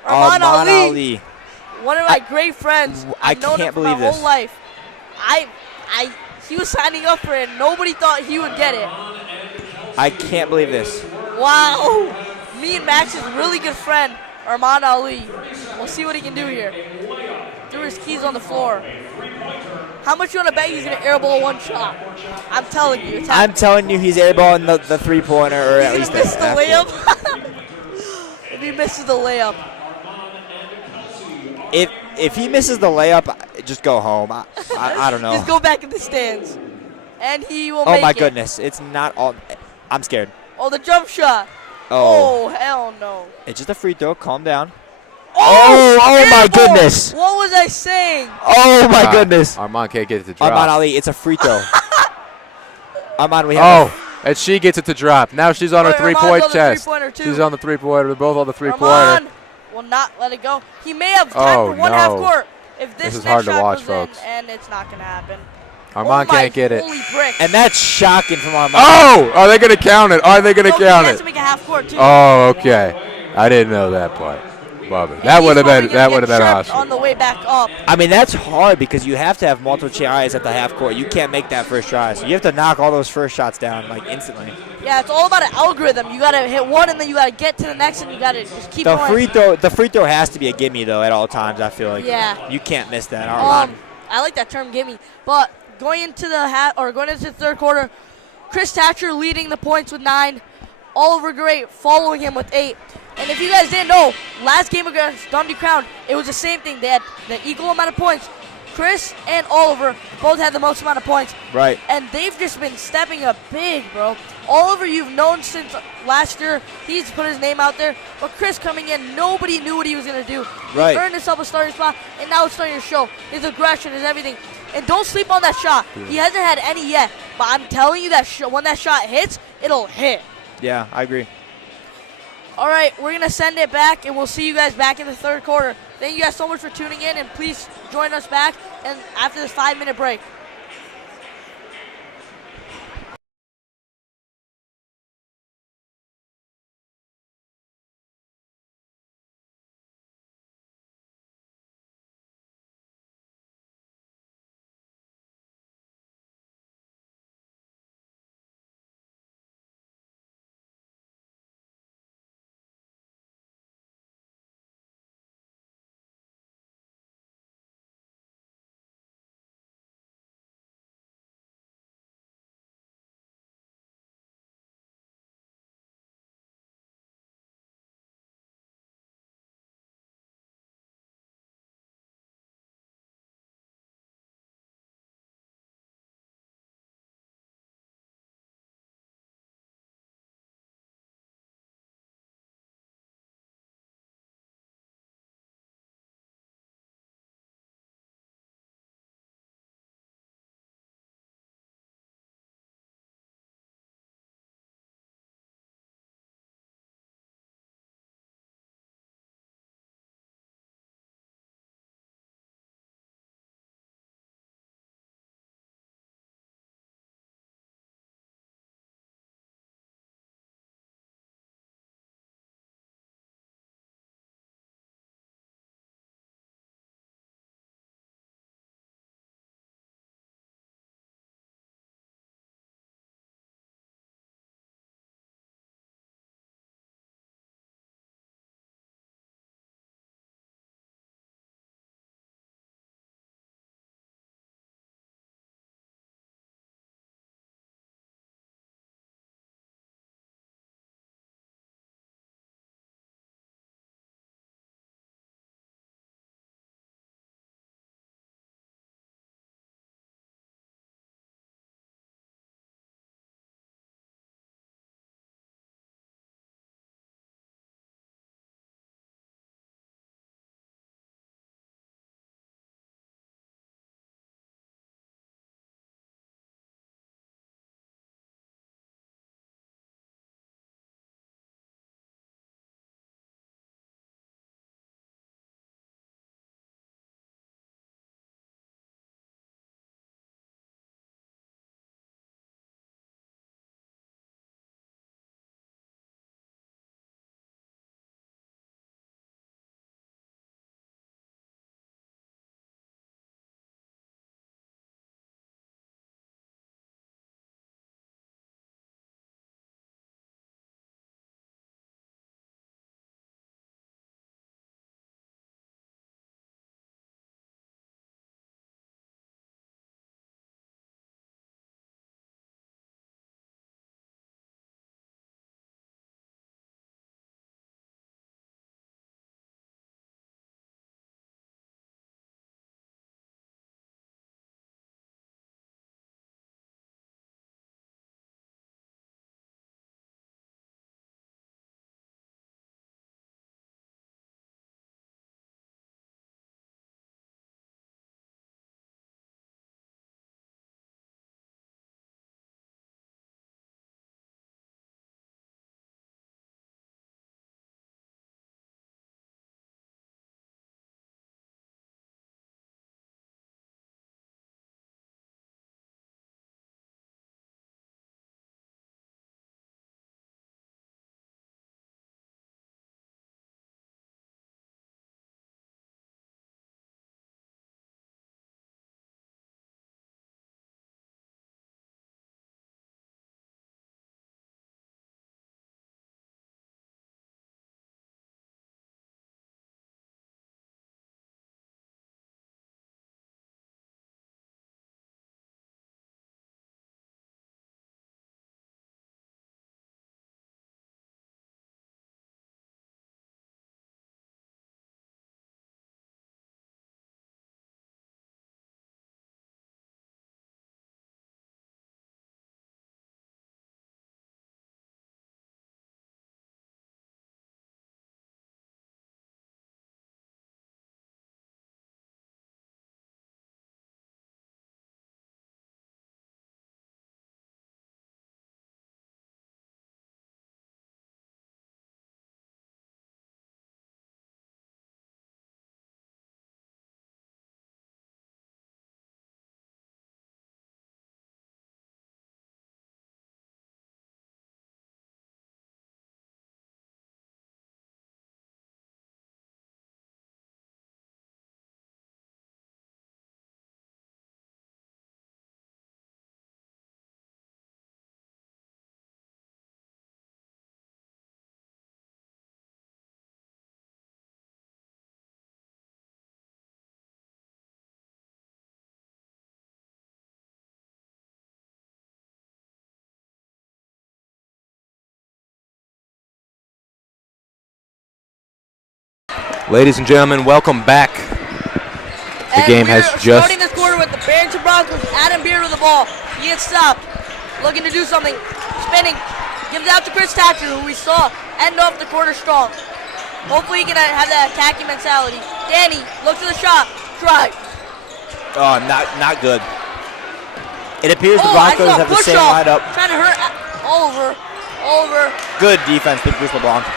Armand Ali. One of my great friends. I've known him can't for my believe this. whole life. He was signing up for it. Nobody thought he would get it. I can't believe this. Wow. Me and Max's really good friend, Armand Ali. We'll see what he can do here. Threw his keys on the floor. How much you want to bet he's going to airball one shot? I'm telling you. It's I'm telling you he's airballing the three-pointer, or at least miss the half layup. court. If he misses the layup. If he misses the layup, just go home. I don't know. Just go back in the stands. And he will Oh, make my it. goodness. It's not all. I'm scared. Oh, the jump shot. Oh. Oh, hell no. It's just a free throw. Calm down. Oh, my airball. goodness. What was I saying? Oh, my goodness. Armand can't get it to drop. Armand Ali, it's a free throw. Armand, we have And she gets it to drop. Now she's on her Wait, Armand's three-point on the chest. three-pointer, too. She's on the three-pointer. They're both on the three-pointer. Armand will not let it go. He may have time for one half no. court. If this is next hard to shot watch, goes folks. in, and it's not going to happen. Armand Oh my can't get it. holy brick. And that's shocking from Armand. Oh! Are they going to count it? Are they going to No, count he has it? to make a half court, too. Oh, okay. I didn't know that part. Love it. And That he's would have probably been gonna get tripped awesome. on the way back up. I mean, that's hard because you have to have multiple tries at the half court. You can't make that first try. So you have to knock all those first shots down, like, instantly. Yeah, it's all about an algorithm. You got to hit one, and then you got to get to the next, and you got to just keep going. The free throw has to be a gimme, though, at all times, I feel like. Yeah. You can't miss that. Armand. I like that term, gimme. But going into the third quarter, Chris Thatcher leading the points with 9. Oliver Gray following him with 8. And if you guys didn't know, last game against Dundee Crown, it was the same thing. They had the equal amount of points. Chris and Oliver both had the most amount of points. Right. And they've just been stepping up big, bro. Oliver, you've known since last year. He's put his name out there. But Chris coming in, nobody knew what he was going to do. Right. He earned himself a starting spot, and now it's starting to show. His aggression, his everything. And don't sleep on that shot. He hasn't had any yet. But I'm telling you that when that shot hits, it'll hit. Yeah, I agree. All right, we're going to send it back, and we'll see you guys back in the third quarter. Thank you guys so much for tuning in, and please join us back and after this 5-minute break. Ladies and gentlemen, welcome back. The game has just starting this quarter with the Barrington Broncos. Adam Beard with the ball. He gets stopped. Looking to do something. Spinning. Gives it out to Chris Thatcher, who we saw end off the quarter strong. Hopefully he can have that attacking mentality. Danny looks at the shot. Drive. Oh, not good. It appears the Broncos have the same lineup. Trying to hurt Oliver. Good defense to Bruce LeBlanc.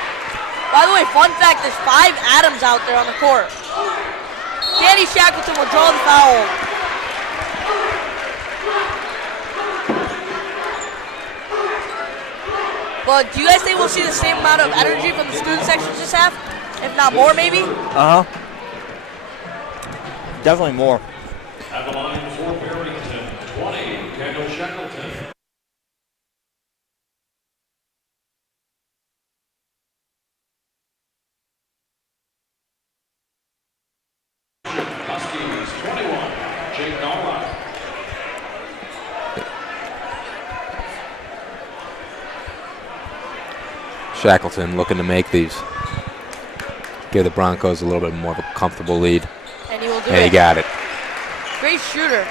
By the way, fun fact, there's 5 Adams out there on the court. Danny Shackleton will draw the foul. But do you guys think we'll see the same amount of energy from the student sections this half? If not more, maybe? Uh-huh. Definitely more. At the line for Barrington, 20, Daniel Shackleton. Huskies, 21, Jake Norwood. Shackleton looking to make these. Give the Broncos a little bit more of a comfortable lead. And he will do And it. he got it. Great shooter.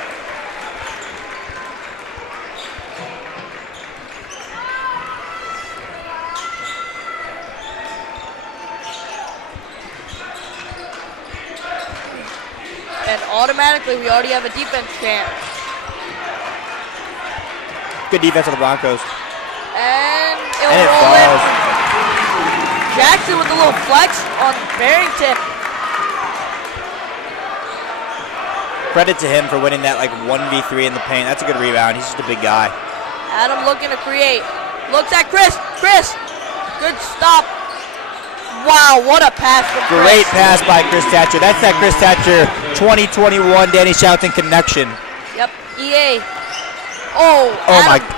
And automatically, we already have a defense champ. Good defense on the Broncos. And And it it'll roll in. falls. Jackson with a little flex on Barrington. Credit to him for winning that like 1v3 in the paint. That's a good rebound. He's just a big guy. Adam looking to create. Looks at Chris. Chris. Good stop. Wow, what a pass from Chris. Great pass by Chris Thatcher. That's that Chris Thatcher 2021 Danny Shackleton connection. Yep, EA. Oh,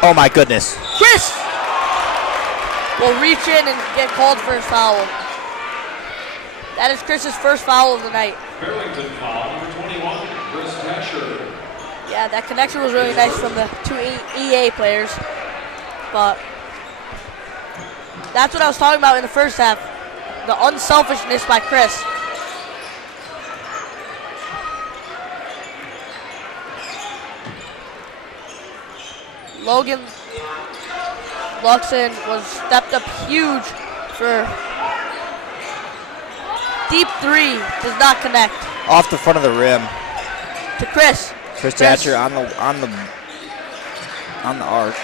Oh my goodness. Chris will reach in and get called for his foul. That is Chris's first foul of the night. Barrington foul, number 21, Chris Thatcher. Yeah, that connection was really nice from the 2 EA players. But that's what I was talking about in the first half. The unselfishness by Chris. Logan Luxon was stepped up huge for deep 3. Does not connect. Off the front of the rim. To Chris. Chris Thatcher on the arc.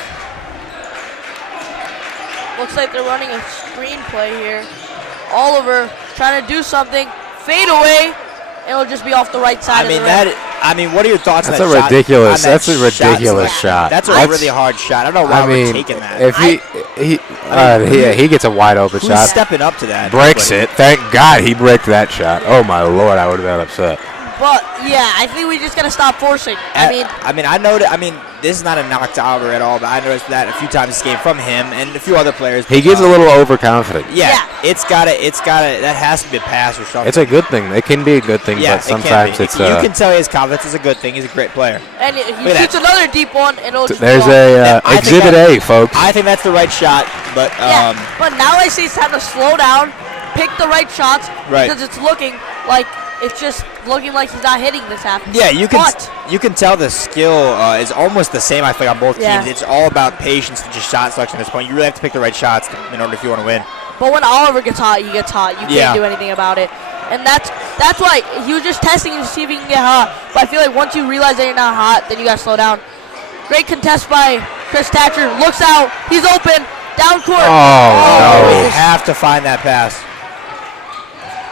Looks like they're running a screenplay here. Oliver trying to do something. Fade away. It'll just be off the right side of the rim. What are your thoughts on that shot? That's a ridiculous shot. That's a really hard shot. I don't know why we're taking that. If he gets a wide open shot. Who's stepping up to that? Breaks it. Thank God he breaks that shot. Oh my Lord, I would have been upset. But yeah, I think we just gotta stop forcing. This is not a knock to Oliver at all, but I noticed that a few times this game from him and a few other players. He gets a little overconfident. Yeah. It's gotta. That has to be a pass or something. It's a good thing. It can be a good thing, but sometimes it's. You can tell his confidence is a good thing. He's a great player. And he shoots another deep one, and it'll just There's Exhibit A, folks. I think that's the right shot, but but now I see it's time to slow down, pick the right shots, because it's looking like he's not hitting this half. Yeah, you can tell the skill is almost the same. I think on both teams. It's all about patience and just shot selection at this point. You really have to pick the right shots in order if you want to win. But when Oliver gets hot, he gets hot. You can't do anything about it. And that's why he was just testing to see if he can get hot. But I feel like once you realize that you're not hot, then you got to slow down. Great contest by Chris Thatcher. Looks out. He's open. Down court. No. We have to find that pass.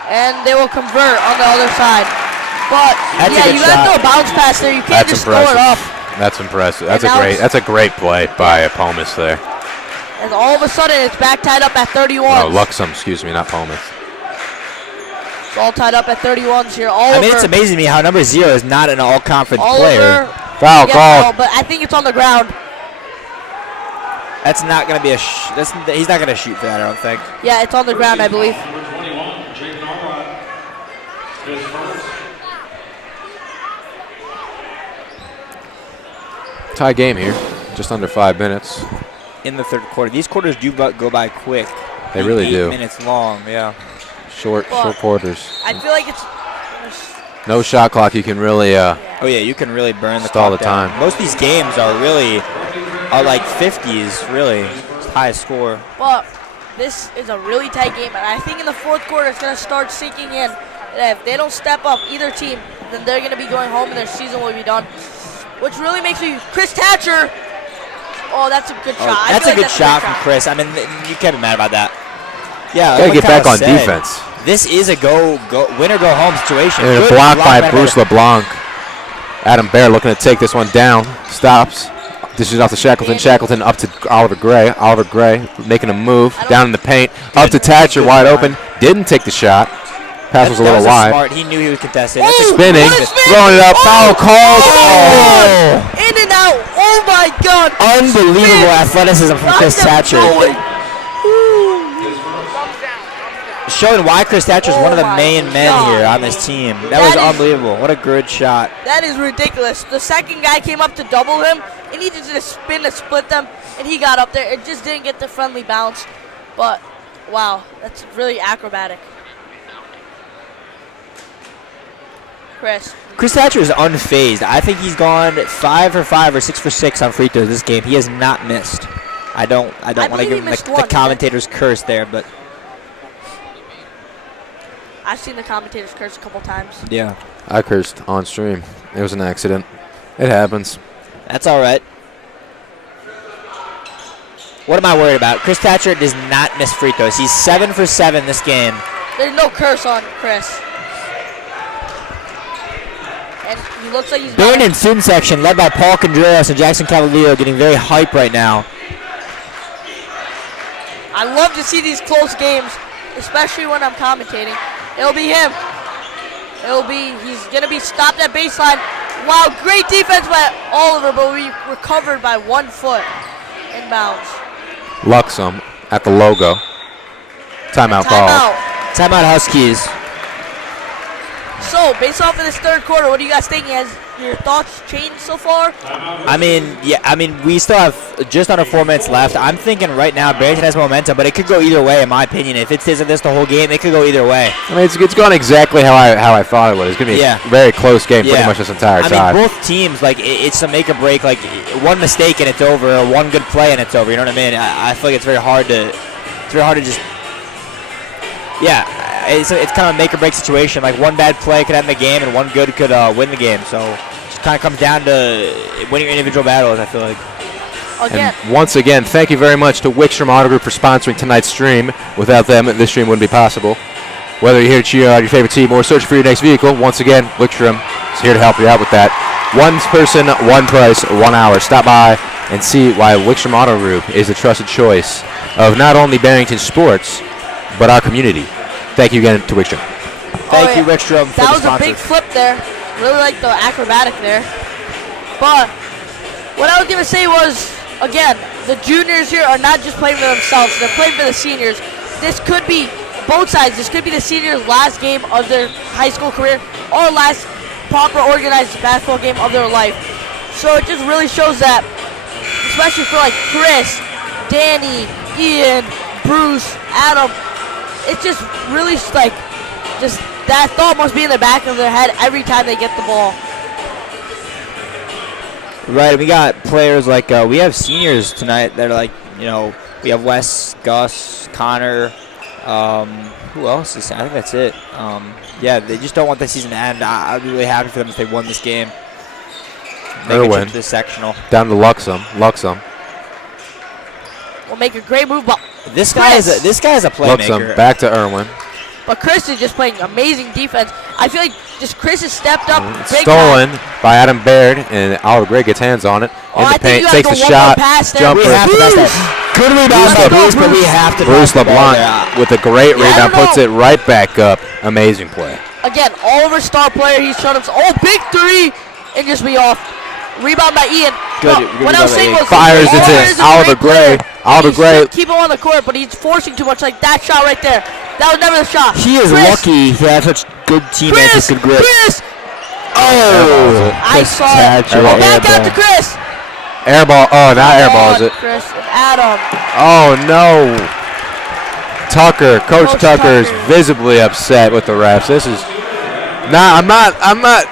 And they will convert on the other side. But you got to throw a bounce pass there. You can't just throw it up. That's impressive. That's a great play by Pomus there. And all of a sudden, it's back tied up at 31. Oh, Luxem, excuse me, not Pomus. It's all tied up at 31s here. It's amazing to me how number 0 is not an all-conference player. Foul call. But I think it's on the ground. That's not going to be he's not going to shoot for that, I don't think. Yeah, it's on the ground, I believe. Number 21, Jake Norwood. His first. Tie game here, just under 5 minutes. In the third quarter. These quarters do go by quick. They really do. 8 minutes long, yeah. Short quarters. I feel like it's No shot clock. You can really Oh yeah, you can really burn the stall clock the down. time. Most of these games are like 50s, really. It's the highest score. But this is a really tight game, and I think in the fourth quarter it's going to start sinking in that if they don't step up, either team, then they're going to be going home and their season will be done. Which really makes me, Chris Thatcher. Oh, that's a good shot. I That's feel a like good shot from Chris. I mean, you can't be mad about that. Yeah, Gotta like get back Kyle on said, defense. This is a win or go home situation. And a Good block by by Bruce LeBlanc. Adam Baer looking to take this one down. Stops. This is off to Shackleton. Shackleton up to Oliver Gray. Oliver Gray making a move down in the paint. Up to Thatcher, wide open. Didn't take the shot. Pass was a little wide. Smart. He knew he was contested. Spinning, throwing it up. Foul called. Oh! In and out. Oh my God. Unbelievable athleticism from Chris Thatcher. Showing why Chris Thatcher is one of the main men here on this team. That was unbelievable. What a good shot. That is ridiculous. The second guy came up to double him, and he just did a spin to split them, and he got up there. It just didn't get the friendly bounce. But, wow, that's really acrobatic. Chris Thatcher is unfazed. I think he's gone 5 for 5 or 6 for 6 on free throws this game. He has not missed. I don't want to give him the commentator's curse there, but I've seen the commentators curse a couple times. yeah. I cursed on stream. It was an accident. It happens. That's all right. What am I worried about? Chris Thatcher does not miss free throws. He's 7 for 7 this game. There's no curse on Chris. And he looks like he's Barrington student section led by Paul Contreras and Jackson Cavallero getting very hype right now. I love to see these close games, especially when I'm commentating. It'll be him. He's going to be stopped at baseline. Wow, great defense by Oliver, but we recovered by 1 foot inbounds. Luxem at the logo. Timeout call. Timeout Huskies. So, based off of this third quarter, what do you guys think? Has your thoughts changed so far? I mean, we still have just under 4 minutes left. I'm thinking right now Barrington has momentum, but it could go either way, in my opinion. If it stays like this the whole game, it could go either way. I mean, it's gone exactly how I thought it would. It's going to be a very close game pretty much this entire time. I mean, both teams, like, it's a make or break. Like, one mistake and it's over, or one good play and it's over. You know what I mean? I feel like it's very hard to just, it's kind of a make or break situation. Like, one bad play could end the game and one good could win the game. So it just kind of comes down to winning your individual battles, I feel like. Again. And once again, thank you very much to Wickstrom Auto Group for sponsoring tonight's stream. Without them, this stream wouldn't be possible. Whether you're here to cheer on your favorite team or searching for your next vehicle, once again, Wickstrom is here to help you out with that. One person, one price, 1 hour. Stop by and see why Wickstrom Auto Group is the trusted choice of not only Barrington sports, but our community. Thank you again to Wickstrom. Thank you, Wickstrom, for that the was a sponsor. big flip there. Really like the acrobatic there. But what I was going to say was, again, the juniors here are not just playing for themselves. They're playing for the seniors. This could be both sides. This could be the seniors' last game of their high school career or last proper organized basketball game of their life. So it just really shows that, especially for like Chris, Danny, Ian, Bruce, Adam, it's just really like, just that thought must be in the back of their head every time they get the ball. Right, we got players like, we have seniors tonight that are like, we have Wes, Gus, Connor, who else is, I think that's it. They just don't want the season to end. I'd be really happy for them if they won this game. Irwin, this sectional. down to Luxem. Will make a great move, but This guy is a playmaker. Luxem, back to Irwin. But Chris is just playing amazing defense. I feel like just Chris has stepped up. Big Stolen time. by Adam Baird, and Oliver Gray gets hands on it. Oh, In I the think paint, you gotta takes go the one more shot, pass there. jumper. We have to pass that. Good rebound by Bruce, but we have to Bruce pass the ball LeBlanc there. with a great Yeah, I rebound, don't puts know. it right back up. Amazing play. Again, Oliver star player. He's shown himself. Oh, big three, and just be off. Rebound by Ian. Good What I was saying was Fires Oliver into is a Oliver great Gray. player. Oliver He Gray. should keep him on the court, but he's forcing too much. Like that shot right there. That was never the shot. He is Chris, lucky to have such good teammates with good grip. Chris. Oh, I saw it. Thatcher, Go back airball. out to Chris. airball. Oh, now Come airballs on, it. Chris and Adam. Oh, no. Tucker, Coach Tucker is visibly upset with the refs. This is I'm not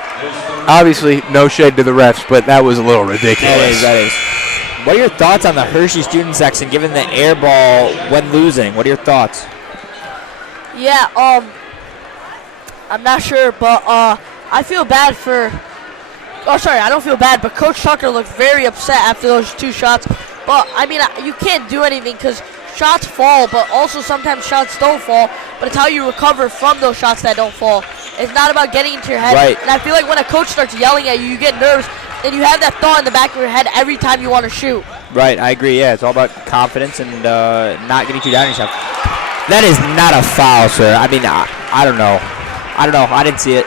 obviously no shade to the refs, but that was a little ridiculous. That is. What are your thoughts on the Hersey student section given the air ball when losing? What are your thoughts? Yeah, I'm not sure, but I feel bad for. Oh, sorry, I don't feel bad, but Coach Tucker looked very upset after those 2 shots. But I mean, you can't do anything because shots fall, but also sometimes shots don't fall. But it's how you recover from those shots that don't fall. It's not about getting into your head. Right. And I feel like when a coach starts yelling at you, you get nervous, and you have that thought in the back of your head every time you want to shoot. Right, I agree. Yeah, it's all about confidence and not getting too down on yourself. That is not a foul, sir. I mean, I don't know. I didn't see it.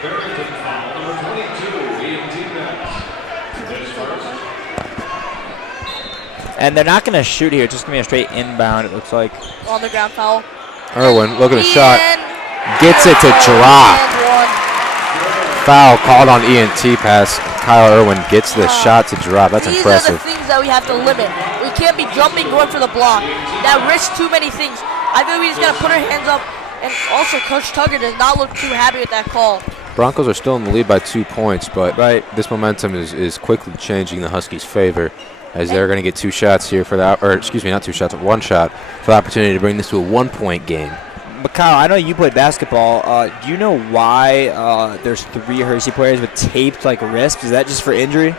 Barrington foul number 22, Ian T-Bass. And they're not going to shoot here. It's just going to be a straight inbound, it looks like. On the ground foul. Irwin, look at the shot. Ian. Gets it to drop. And 1. Foul called on ENT pass. Kyle Irwin gets the shot to drop. That's impressive. These are the things that we have to limit. We can't be jumping, going for the block. That risks too many things. I think we just got to put our hands up. And also, Coach Tucker does not look too happy with that call. Broncos are still in the lead by 2 points, but this momentum is quickly changing the Huskies' favor as they're going to get 2 shots here for that, or excuse me, not 2 shots, 1 shot for the opportunity to bring this to a 1-point game. But Kyle, I know you played basketball. Do you know why there's 3 Hersey players with taped wrists? Is that just for injury?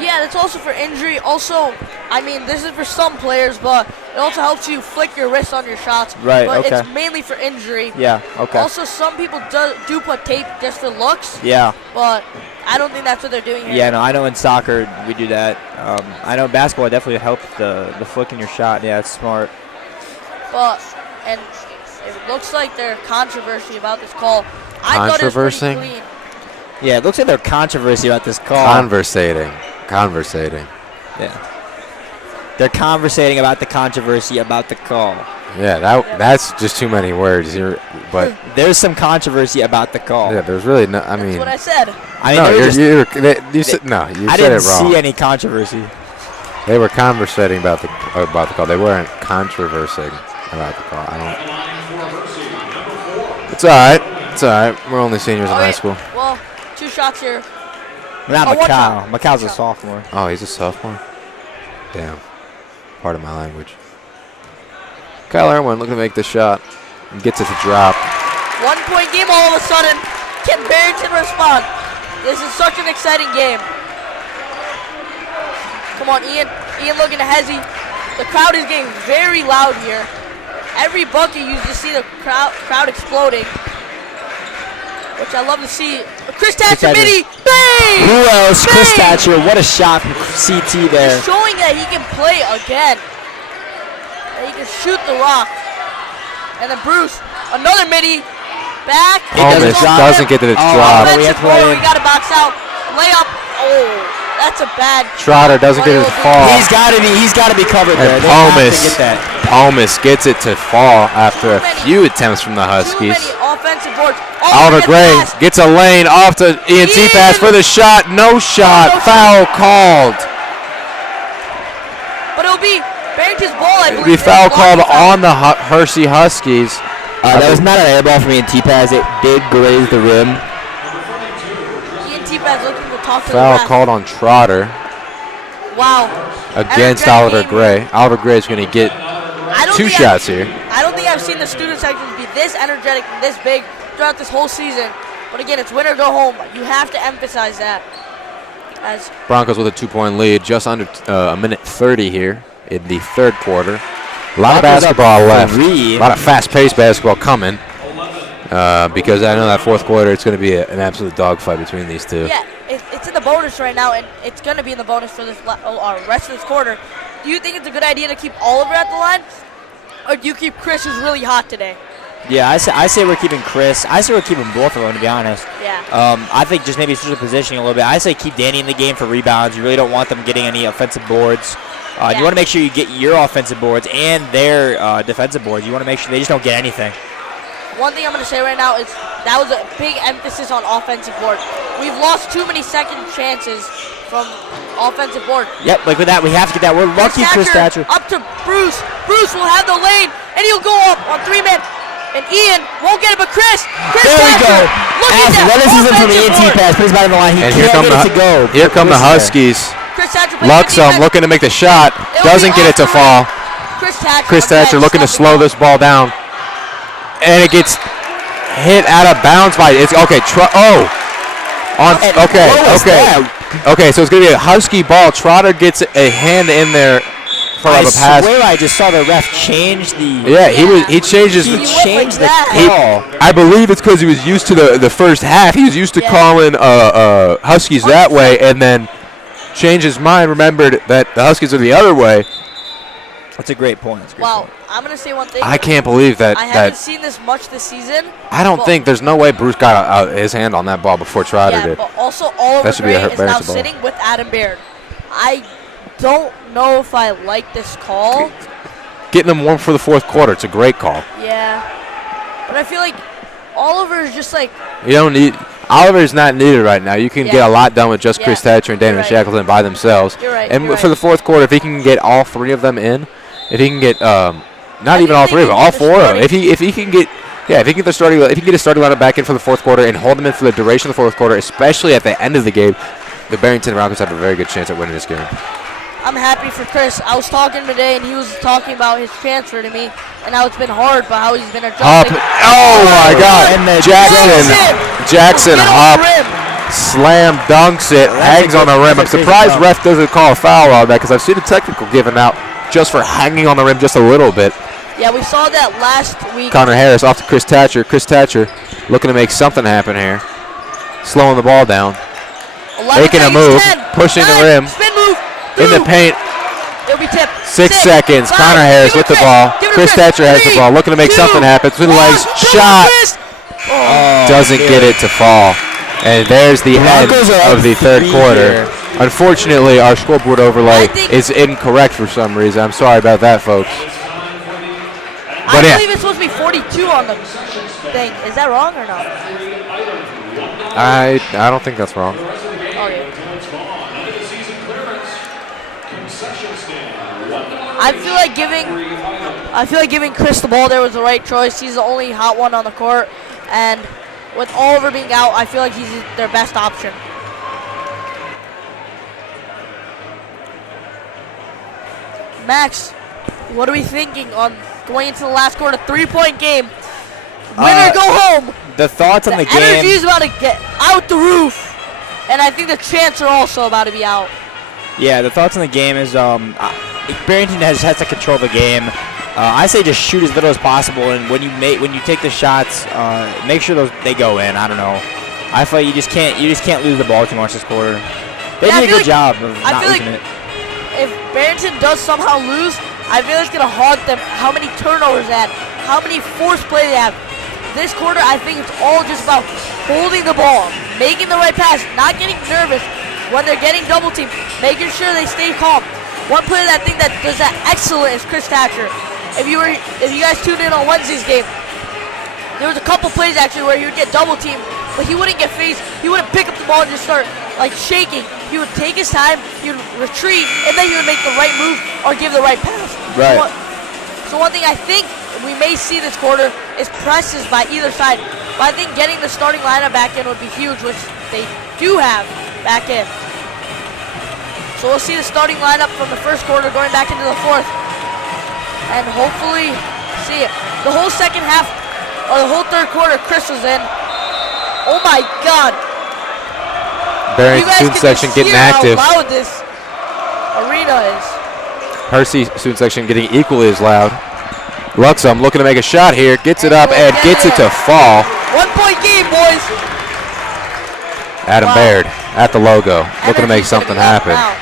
Yeah, that's also for injury. Also, I mean, this is for some players, but it also helps you flick your wrist on your shots. Right, but okay. it's mainly for injury. Yeah, okay. Also, some people do put tape just for looks. Yeah. But I don't think that's what they're doing here. Yeah, no, I know in soccer we do that. I know basketball definitely helps the flicking your shot. Yeah, it's smart. And it looks like there's controversy about this call. I thought it was pretty clean. Yeah, it looks like there's controversy about this call. Conversating. Yeah. They're conversating about the controversy about the call. Yeah, that's just too many words here. But there's some controversy about the call. Yeah, there's really no. I mean, that's what I said. You said it wrong. I didn't see any controversy. They were conversating about the call. They weren't controversing about the call. It's all right. It's all right. We're only seniors in high school. Well, 2 shots here. Not Macau. Macau's a sophomore. Oh, he's a sophomore? Damn. Part of my language. Kyle Irwin looking to make the shot. And gets it to drop. 1-point game all of a sudden. Can Barrington respond? This is such an exciting game. Come on, Ian. Ian looking to Hersey. The crowd is getting very loud here. Every bucket you just see the crowd exploding. Which I love to see. Chris Thatcher, midi, bang! Who else? Bang! Chris Thatcher. What a shot from CT there. He's showing that he can play again. That he can shoot the rock. And then Bruce, another midi, back. Palmas doesn't get to the drop. We got to box out. Layup. Oh, that's a bad. Trotter doesn't get it to fall. He's got to be covered there. And Palmas gets it to fall after a few attempts from the Huskies. Too many offensive boards. Oliver Gray gets a lane off to ENT pass for the shot. No shot. Foul called. But it'll be Barrington's ball, I believe. It'll be foul called on the Hersey Huskies. That was not an air ball from ENT pass. It did graze the rim. ENT pass looking to talk to Foul the ref. called on Trotter. Wow. Against Oliver Gray. Oliver Gray is going to get 2 shots here. I don't think I've seen the student section be this energetic and this big throughout this whole season. But again, it's win or go home. You have to emphasize that. As Broncos with a 2-point lead, just under a minute 30 here in the 3rd quarter. A lot of basketball left. A lot of fast-paced basketball coming. Because I know that 4th quarter, it's going to be an absolute dogfight between these two. Yeah, it's in the bonus right now, and it's going to be in the bonus for this rest of this quarter. Do you think it's a good idea to keep Oliver at the line, or do you keep Chris, who's really hot today? Yeah, I say we're keeping Chris. I say we're keeping both of them, to be honest. Yeah. I think just maybe switch the positioning a little bit. I say keep Danny in the game for rebounds. You really don't want them getting any offensive boards. You want to make sure you get your offensive boards and their defensive boards. You want to make sure they just don't get anything. One thing I'm going to say right now is that was a big emphasis on offensive boards. We've lost too many second chances from offensive board. Yep, like with that, we have to get that. We're lucky, Chris Thatcher. Up to Bruce. Bruce will have the lane, and he'll go up on 3-man. And Ian won't get it, but Chris There we go. Look at that Athleticism from the offensive ENT board. pass. Put his body on the line. He And can't get it to go. here come the Huskies. Chris Thatcher plays Luxem defense. looking to make the shot. It'll Doesn't be get it to off fall. Chris Thatcher again, looking to stopping slow up. this ball down. And it gets hit out of bounds by it's okay. And what was that? Okay, so it's gonna be a Husky ball. Trotter gets a hand in there for I a pass. swear I just saw the ref change the. Yeah, he changes. He went changed the like that. call. I believe it's because he was used to the first half. He was used to Yeah. calling Huskies that way, and then changed his mind. Remembered that the Huskies are the other way. That's a great point. That's a great Wow, point. I'm gonna say one thing. I can't believe that. I haven't seen this much this season. I don't but- think there's no way Bruce got his hand on that ball before Trotter Yeah, did. but also Oliver That should be a Gray is now Barrington ball. sitting with Adam Baird. I don't know if I like this call. Getting them warm for the fourth quarter. It's a great call. Yeah, but I feel like Oliver is just like You don't need. Oliver's not needed right now. You can get Yeah. a lot done with just Yeah. Chris Thatcher and Damon You're right. Shackleton by themselves. You're right, And you're for the right. fourth quarter, if he can get all three of them in, if he can get not I even think all they three of them, can all get the four of them. starting- If he can get if he can get the starting, if he can get a starting lineup back in for the fourth quarter and hold them in for the duration of the fourth quarter, especially at the end of the game, the Barrington Broncos have a very good chance at winning this game. I'm happy for Chris. I was talking today, and he was talking about his transfer to me, and how it's been hard, but how he's been Hop! adjusting. Oh my God! And the Jackson Get on Hop the rim. slam dunks it, hangs on the rim. I'm that's a crazy surprised dunk. ref doesn't call a foul on that because I've seen a technical given out just for hanging on the rim just a little bit. Yeah, we saw that last week. Connor Harris off to Chris Thatcher. Chris Thatcher looking to make something happen here. Slowing the ball down. 11 making a seconds, move, 10, pushing the 9, rim. Spin move. In the 2. paint. It'll be tipped. 6 seconds. 5, Connor Harris give it with the to ball. Give it to Chris Thatcher has the 3, ball. Looking to make 2, something happen. Between the 1, legs. come on, Shot. Chris. Doesn't get it to fall. And there's the end Broncos are up of the third 3 quarter. here. Unfortunately, our scoreboard overlay I think- is incorrect for some reason. I'm sorry about that, folks. I But yeah. believe it's supposed to be 42 on the thing. Is that wrong or not? I don't think that's wrong. Okay. I feel like giving Chris the ball there was the right choice. He's the only hot one on the court, and with Oliver being out, I feel like he's their best option. Max, what are we thinking on going into the last quarter? 3-point game. Winner, go home. The thoughts on the Energy game. is about to get out the roof, and I think the chants are also about to be out. Yeah, the thoughts on the game is Barrington has to control the game. I say just shoot as little as possible, and when you take the shots, make sure they go in. I don't know. I feel like you just can't lose the ball too much this quarter. They Yeah, I did a feel good job of I not feel losing like- it. If Barrington does somehow lose, I feel it's going to haunt them how many turnovers they had, how many forced play they have. This quarter, I think it's all just about holding the ball, making the right pass, not getting nervous when they're getting double teamed, making sure they stay calm. One player that I think that does that excellent is Chris Thatcher. If you guys tuned in on Wednesday's game, there was a couple plays actually where he would get double teamed, but he wouldn't get phased. He wouldn't pick up the ball and just start like shaking. He would take his time, he would retreat, and then he would make the right move or give the right pass. Right. So one thing I think we may see this quarter is presses by either side. But I think getting the starting lineup back in would be huge, which they do have back in. So we'll see the starting lineup from the first quarter going back into the fourth. And hopefully see it. The whole second half, or the whole third quarter, Chris was in. Oh my God. Barrington student section getting active. How loud this arena is. Hersey student section getting equally as loud. Luxem looking to make a shot here. Gets it up and gets it to fall. 1-point game, boys. Adam Wow. Baird at the logo. Looking to make Energy's gonna something be up happen. now.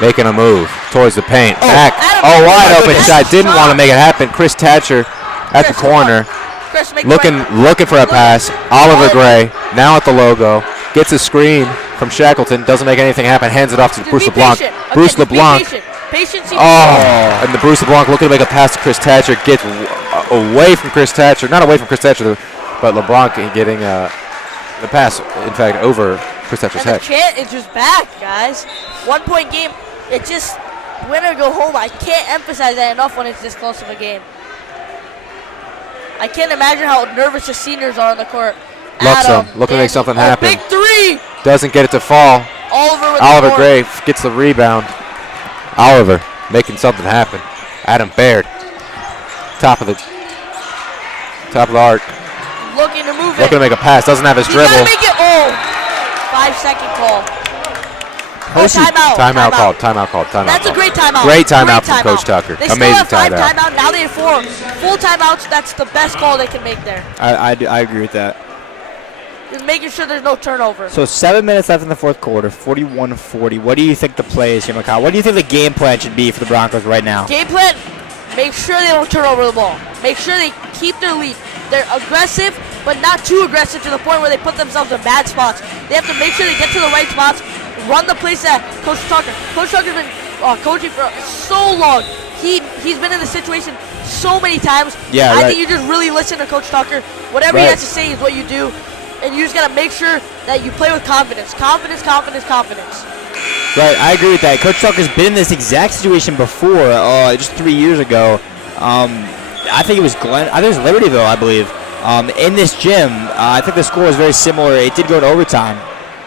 Making a move towards the paint. Back. Adam Oh, Baird. wide Oh my open goodness. shot. Didn't want to Shot. make it happen. Chris Thatcher at the Chris, come corner. Chris, make the right- Looking for a pass. Oliver Gray now at the logo. Gets a screen from Shackleton. Doesn't make anything happen. Hands it off to Just Bruce be LeBlanc. patient. Bruce Again, just be LeBlanc. patient. Patience. Oh, and the Bruce LeBlanc looking to make a pass to Chris Thatcher. Gets away from Chris Thatcher. Not away from Chris Thatcher, but LeBlanc getting the pass, in fact, over Chris Thatcher's And the head. chant is just back, guys. 1-point game, it just win or go home. I can't emphasize that enough when it's this close of a game. I can't imagine how nervous the seniors are on the court. Luxem looking to make something happen. Big three. Doesn't get it to fall. Oliver Gray gets the rebound. Oliver making something happen. Adam Baird, top of the arc. Looking to move it. Looking to make a pass. Doesn't have his dribble. Gotta make it. 5-second call. Timeout called. That's a great timeout. Great timeout from Coach Tucker. They still Amazing have 5 timeout. timeouts. Now they have 4 full timeouts. That's the best call they can make there. I agree with that. Just making sure there's no turnover. So 7 minutes left in the fourth quarter, 41-40. What do you think the play is here, Mikhail? What do you think the game plan should be for the Broncos right now? Game plan, make sure they don't turn over the ball. Make sure they keep their lead. They're aggressive, but not too aggressive to the point where they put themselves in bad spots. They have to make sure they get to the right spots, run the plays that Coach Tucker. Coach Tucker's been coaching for so long. He's been in the situation so many times. Yeah, I right. think you just really listen to Coach Tucker. Whatever he has to say is what you do. And you just got to make sure that you play with confidence. Confidence. Right, I agree with that. Coach Tucker's been in this exact situation before, just 3 years ago. I think it was Libertyville, I believe. In this gym, I think the score was very similar. It did go to overtime,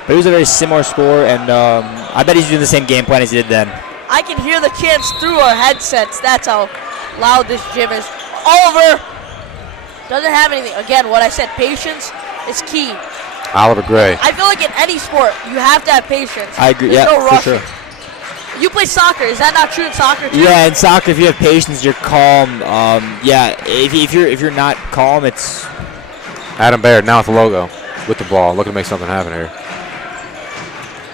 but it was a very similar score, and I bet he's doing the same game plan as he did then. I can hear the chants through our headsets. That's how loud this gym is. Oliver doesn't have anything. Again, what I said, patience is key. Oliver Gray. I feel like in any sport, you have to have patience. I agree. There's no for rushing. sure. You play soccer. Is that not true in soccer too? Yeah, in soccer, if you have patience, you're calm. If you're not calm, it's Adam Baird now with the logo, with the ball, looking to make something happen here.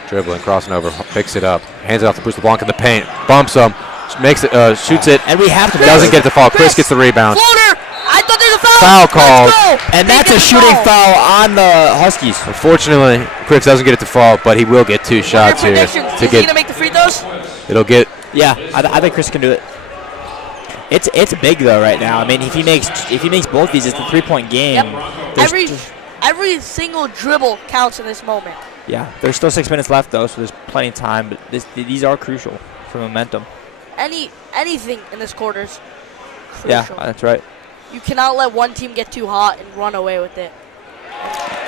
Dribbling, crossing over, picks it up, hands it off to Bruce LeBlanc in the paint, bumps him, makes it, shoots it, and we have to. doesn't get the fall. Chris gets the rebound. Floater. I thought there's a foul. Foul called. And that's a shooting foul on the Huskies. Unfortunately, Chris doesn't get it to fall, but he will get 2 shots here. Is he gonna make the free throws? It'll get. Yeah, I think Chris can do it. It's big though right now. I mean, if he makes both these, it's a 3-point game. Yep. Every single dribble counts in this moment. Yeah, there's still 6 minutes left though, so there's plenty of time. But these are crucial for momentum. Anything in this quarter is crucial. Yeah, that's right. You cannot let one team get too hot and run away with it.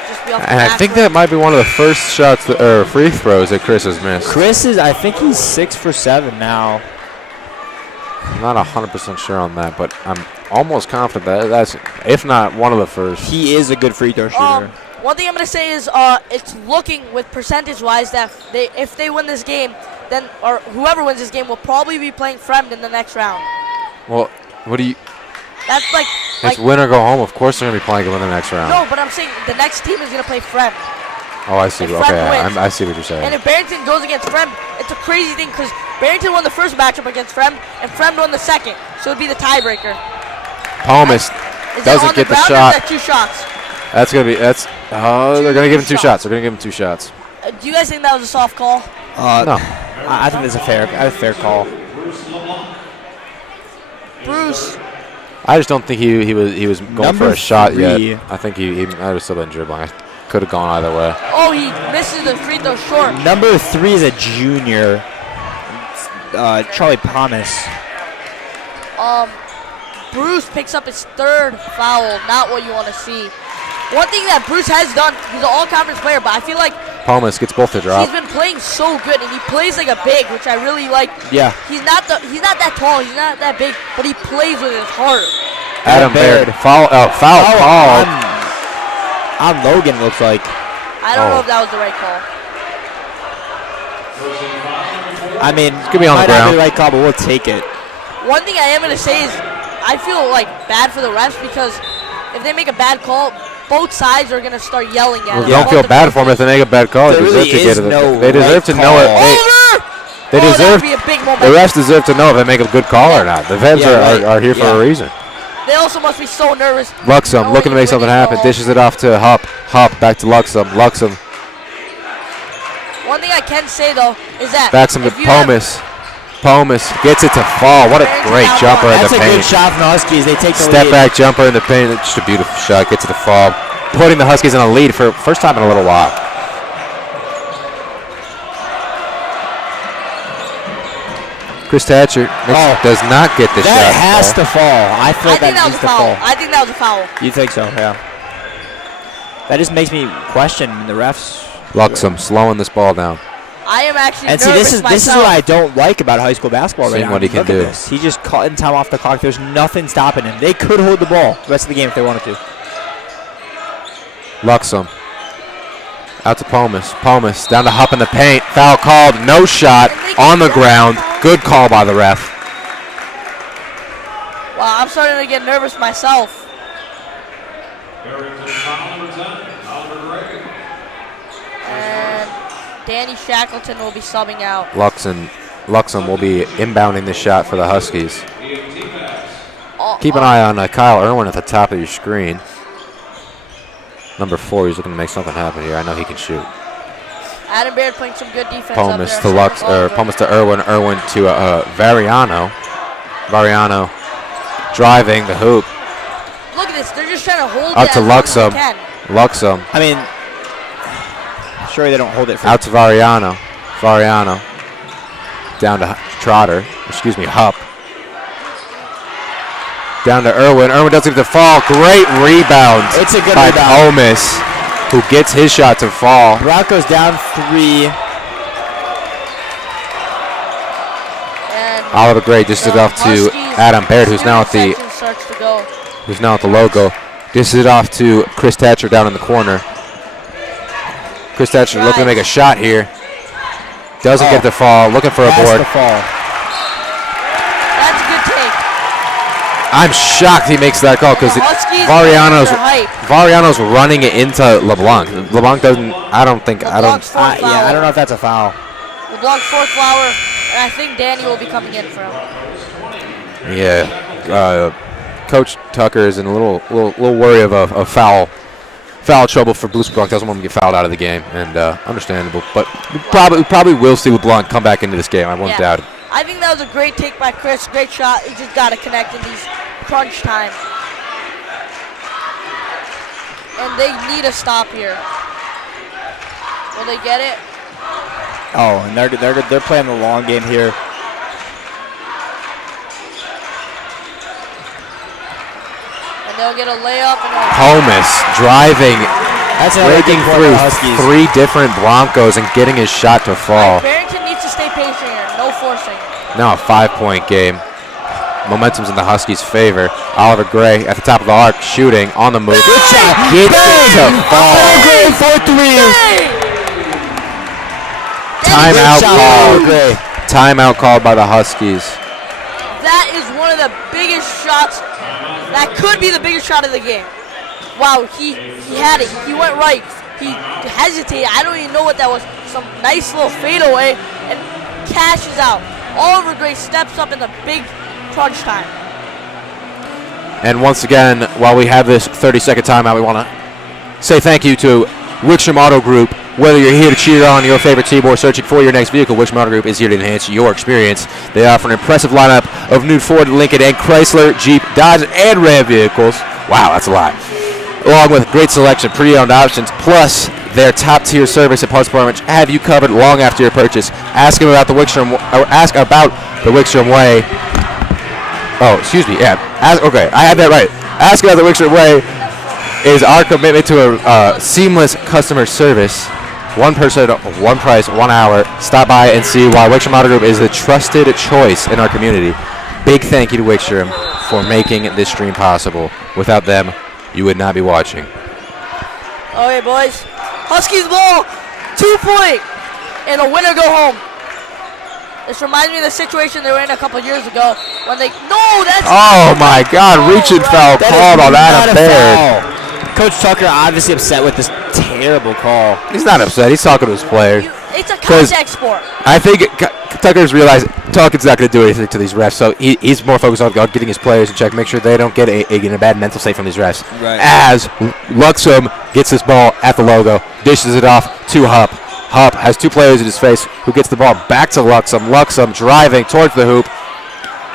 Just be off the And I think that might be one of the first shots or free throws that Chris has missed. I think he's 6 for 7 now. I'm not 100% sure on that, but I'm almost confident that that's, if not one of the first. He is a good free throw shooter. One thing I'm going to say is it's looking with percentage-wise that if they win this game, then or whoever wins this game will probably be playing Fremd in the next round. Well, what do you? That's It's win or go home. Of course they're going to be playing in the next round. No, but I'm saying the next team is going to play Fremd. Oh, I see. If Okay, Fremd wins. I see what you're saying. And if Barrington goes against Fremd, it's a crazy thing because Barrington won the first matchup against Fremd, and Fremd won the second, so it'd be the tiebreaker. Palmas doesn't get the shot. Or is that 2 shots? That's gonna be they're gonna give him 2 shots. They're gonna give him 2 shots. Do you guys think that was a soft call? No. I think that's a fair call. Bruce. I just don't think he was going Number for a shot 3. yet. I think he might have still been dribbling. I could have gone either way. Oh, he misses the free throw short. Number 3 is a junior, Charlie Palmas. Bruce picks up his 3rd foul. Not what you want to see. One thing that Bruce has done, he's an all-conference player, but I feel like Palmas gets both the drop. he's been playing so good, and he plays like a big, which I really like. Yeah. He's not that tall, he's not that big, but he plays with his heart. Adam Baird. Foul called. On Logan, looks like. I don't know if that was the right call. I mean, It's gonna be on the might not ground. be the right call, but we'll take it. One thing I am going to say is I feel like bad for the refs because if they make a bad call, both sides are going to start yelling at them. Don't feel bad for them if they make a bad call. There They deserve really to get is it. no They deserve to right know it. call. They That deserve. would be a big moment. The refs deserve to know if they make a good call or not. The fans are here for a reason. They also must be so nervous. Luxem knowing looking to make when something they happen. go. Dishes it off to Hop. Hop back to Luxem. Luxem One thing I can say though is that backs him to if you have- Palmas. Palmas gets it to fall. What a great jumper in That's the a good paint. shot from the Huskies. They take the Step lead. back jumper in the paint. Just a beautiful shot. Gets it to fall. Putting the Huskies in a lead for first time in a little while. Chris Thatcher does not get the shot. That has to fall. I feel I think that was needs a to foul. fall. I think that was a foul. You think so? Yeah. That just makes me question the refs. Luxem slowing this ball down. I am actually And see, nervous this is myself. what I don't like about high school basketball right Seeing now. what he can Look at do. this. He just cutting time off the clock. There's nothing stopping him. They could hold the ball the rest of the game if they wanted to. Luxem. Out to Pomus. Pomus down to Hupp in the paint. Foul called. No shot on the ground. Good call by the ref. Wow, I'm starting to get nervous myself. Barrington, foul number 10, Oliver Gray. And Danny Shackleton will be subbing out. Luxem will be inbounding the shot for the Huskies. EMT pass. Keep an eye on Kyle Irwin at the top of your screen. Number 4, he's looking to make something happen here. I know he can shoot. Adam Baird playing some good defense Pomus up to there. Pomus to Irwin. Irwin to Variano. Variano driving the hoop. Look at this. They're just trying to hold Up it to as long as they Luxem. can. Luxem I mean, sure they don't hold it for. out to Variano. Variano down to Trotter. Excuse me, Hupp. Down to Irwin. Irwin doesn't get the fall. Great rebound. It's a good by rebound. Pomus, who gets his shot to fall. Broncos down 3. And Oliver Gray just the it off to Huskies Adam Baird, who's now at student the section starts to go. logo. Dishes it off to Chris Thatcher down in the corner. Chris Thatcher looking to make a shot here. Doesn't get the fall. Looking for a Has board. to fall. That's a good take. I'm shocked he makes that call because The Huskies Variano's are hype. Variano's running it into LeBlanc. LeBlanc doesn't. I don't. LeBlanc's fourth foul. Yeah, I don't know if that's a foul. LeBlanc's fourth flower, and I think Danny will be coming in for him. Yeah. Coach Tucker is in a little worry of a foul trouble for Bruce LeBlanc. Doesn't want him to get fouled out of the game, and understandable. But we probably will see LeBlanc come back into this game. I won't Yeah. doubt it. I think that was a great take by Chris. Great shot. He just got to connect in these crunch time. And they need a stop here. Will they get it? Oh, and they're playing the long game here. And they'll get a layup. And Pomus driving, That's another breaking good point through by the Huskies. 3 different Broncos and getting his shot to fall. Barrington needs to stay patient here. No forcing. Now a 5-point game. Momentum's in the Huskies' favor. Oliver Gray at the top of the arc, shooting on the move. Good shot. Gets it to fall. Gray for 3. Hey! Timeout Good shot, called. Gray. Timeout called by the Huskies. That is one of the biggest shots. That could be the biggest shot of the game. Wow, he had it. He went right. He hesitated. I don't even know what that was. Some nice little fadeaway and cashes out. Oliver Gray steps up in the big crunch time. And once again, while we have this 30-second timeout, we want to say thank you to Wickstrom Auto Group. Whether you're here to cheer on your favorite team or searching for your next vehicle, Wickstrom Auto Group is here to enhance your experience. They offer an impressive lineup of new Ford, Lincoln, and Chrysler, Jeep, Dodge, and Ram vehicles. Wow, that's a lot. Along with great selection, pre-owned options, plus their top-tier service and parts department have you covered long after your purchase. Ask them about the Wickstrom, or ask about the Wickstrom Way. Oh, excuse me. Yeah. Okay, I had that right. Ask about the Wickstrom Way is our commitment to a seamless customer service. One person, one price, 1 hour. Stop by and see why Wickstrom Auto Group is the trusted choice in our community. Big thank you to Wickstrom for making this stream possible. Without them, you would not be watching. Okay, boys. Huskies ball. 2-point. And a winner go home. This reminds me of the situation they were in a couple years ago when they. No, that's. Oh my God! Reaching foul called on Adam Baird. Coach Tucker obviously upset with this terrible call. He's not upset. He's talking to his player. It's a contact sport. I think Tucker's realized Talkin's not going to do anything to these refs, so he's more focused on getting his players in check, make sure they don't get in a bad mental state from these refs. Right. As Luxem gets this ball at the logo, dishes it off to Hupp. Hupp has 2 players in his face who gets the ball back to Luxem. Luxem driving towards the hoop.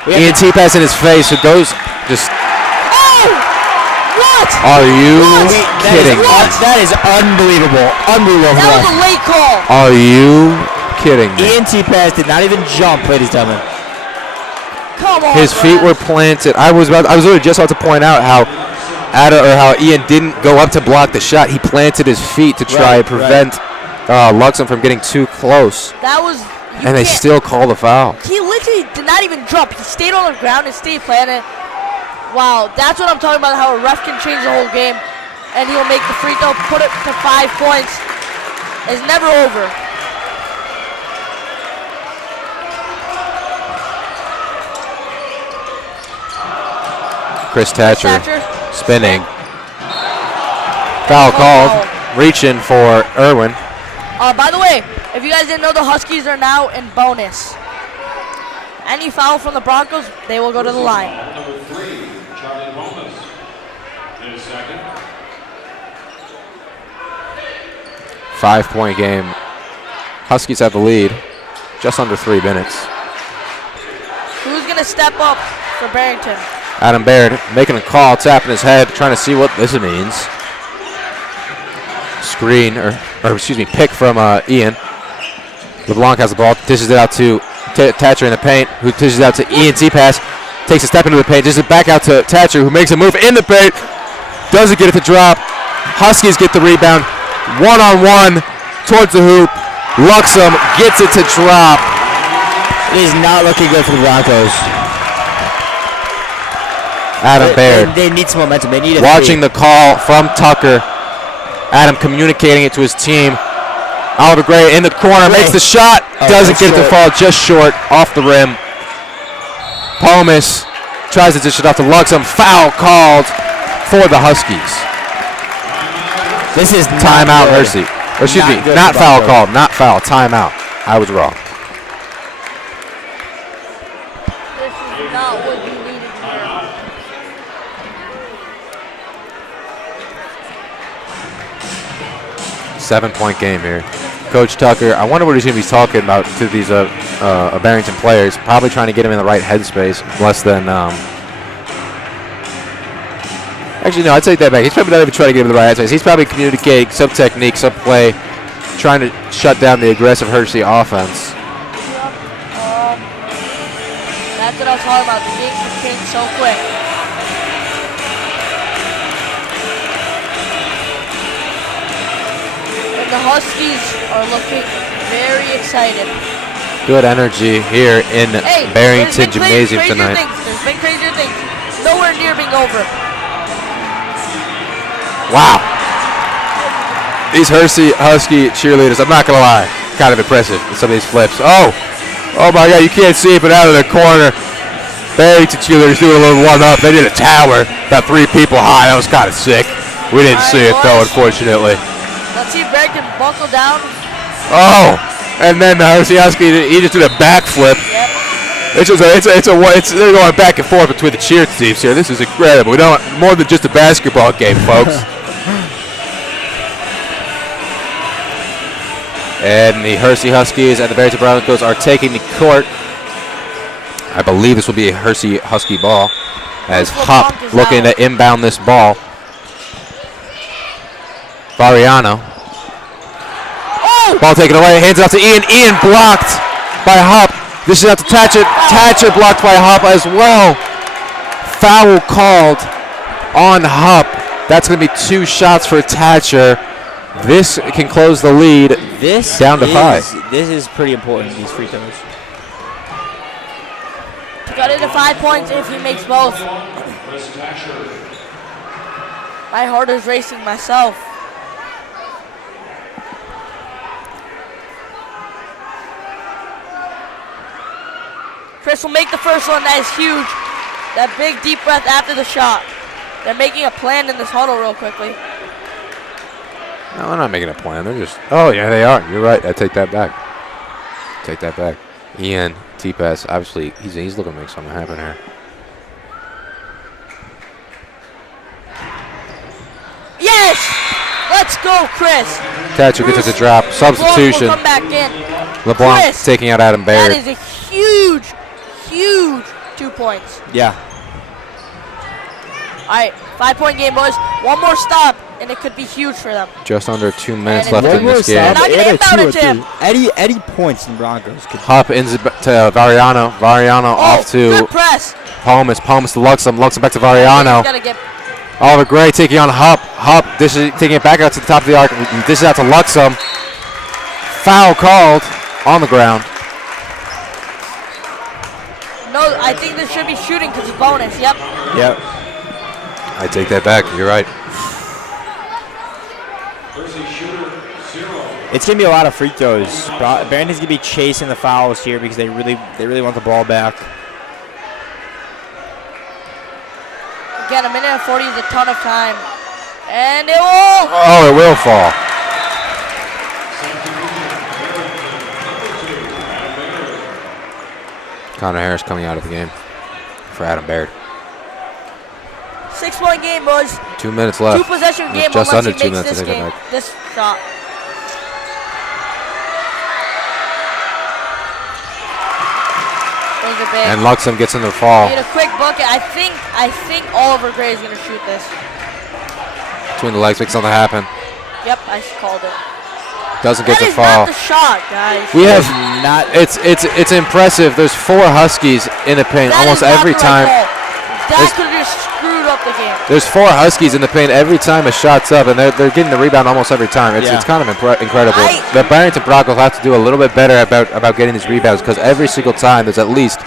ENT pass in his face, who goes just. What? Are you kidding me? That is unbelievable. Unbelievable. That was a late call. Are you kidding me? ENT pass did not even jump, ladies and gentlemen. Come on, His feet Brad. were planted. I was literally just about to point out how Ian didn't go up to block the shot. He planted his feet to try and prevent Luxem from getting too close. That was. And they still call the foul. He literally did not even jump. He stayed on the ground and stayed planted. Wow, that's what I'm talking about, how a ref can change the whole game. And he'll make the free throw, put it to 5 points. It's never over. Chris Thatcher spinning. Foul called. Reaching for Irwin. By the way, if you guys didn't know, the Huskies are now in bonus. Any foul from the Broncos, they will go to the line. Number 3, Charlie Bonus. His second. 5-point game. Huskies have the lead. Just under 3 minutes. Who's going to step up for Barrington? Adam Baird making a call, tapping his head, trying to see what this means. Screen, pick from Ian. LeBlanc has the ball, dishes it out to Thatcher in the paint, who dishes it out to Ian. T-pass, takes a step into the paint, dishes it back out to Thatcher, who makes a move in the paint. Doesn't get it to drop. Huskies get the rebound. One-on-one towards the hoop. Luxem gets it to drop. It is not looking good for the Broncos. Adam Baird. They need some momentum. They need a watching the call from Tucker. Adam communicating it to his team. Oliver Gray in the corner, makes the shot. Doesn't get it to fall, just short, off the rim. Pomus tries to dish it off to Luxem. Foul called for the Huskies. This is timeout, Hersey. Excuse me, not foul called, not foul, timeout. I was wrong. This is not what you needed here. Seven-point game here. Coach Tucker, I wonder what he's going to be talking about to these Barrington players. Probably trying to get them in the right headspace. Less than actually, no, I'd take that back. He's probably not even trying to get him in the right headspace. He's probably communicating some technique, some play, trying to shut down the aggressive Hersey offense. That's what I was talking about. The game can change so quick. And the Huskies are looking very excited. Good energy here in Barrington Gymnasium tonight. There's been crazier things. Nowhere near being over. Wow. These Hersey Husky cheerleaders, I'm not going to lie, kind of impressive in some of these flips. Oh my God, you can't see it, but out of the corner, Barrington cheerleaders doing a little one-up. They did a tower, about 3 people high. That was kind of sick. We didn't see it, though, unfortunately. Let's see if Barrington buckle down. Oh, and then the Hersey Husky, he just did a backflip. Yep. They're going back and forth between the cheer teams here. This is incredible. We don't more than just a basketball game, folks. And the Hersey Huskies and the Barrington Broncos are taking the court. I believe this will be a Hersey Husky ball as Hupp looking to inbound this ball. Variano. Ball taken away, hands it off to Ian. Ian blocked by Hupp. This is out to Thatcher. Thatcher blocked by Hupp as well. Foul called on Hupp. That's going to be 2 shots for Thatcher. This can close the lead down to 5. This is pretty important, these free throws. He got it to 5 points if he makes both. My heart is racing myself. Chris will make the first one. That is huge. That big deep breath after the shot. They're making a plan in this huddle real quickly. No, they're not making a plan. They're just. Oh, yeah, they are. You're right. I take that back. Take that back. Ian, T-pass. Obviously, he's looking to make something happen here. Yes! Let's go, Chris. Thatcher gets it to drop. Substitution. Will come back in. LeBlanc Chris, taking out Adam Baird. That is a huge, huge 2 points. Yeah. All right, 5-point game, boys. One more stop, and it could be huge for them. Just under 2 minutes And left it's in this They're game. not gonna inbound it to him. Eddie points in Broncos. Hupp ins it to Variano. Variano off to Good press. Pomus. Pomus to Luxem. Luxem back to Variano. Gotta get Oliver Gray taking on Hupp. Hupp taking it back out to the top of the arc. This is out to Luxem. Foul called on the ground. No, I think this should be shooting because it's bonus. Yep. Yep. I take that back. You're right. Hersey shooter 0. It's gonna be a lot of free throws. Barrington's gonna be chasing the fouls here because they really want the ball back. Again, a minute and 40 is a ton of time, and it will. Oh, it will fall. Connor Harris coming out of the game for Adam Baird. 6-point game, boys. 2 minutes left. 2-possession game Just unless under he 2 makes minutes to this take it game. back. This shot. Those are big. And Luxem gets into the fall. Need a quick bucket. I think Oliver Gray is gonna shoot this. Between the legs, make something happen. Yep, I called it. Doesn't get That the is fall. not the shot, guys. We have not. It's impressive. There's 4 Huskies in the paint That almost is not every the right time. call. That could have just screwed up the game. There's 4 Huskies in the paint every time a shot's up, and they're getting the rebound almost every time. It's kind of incredible. The Barrington Broncos have to do a little bit better about getting these rebounds because every single time there's at least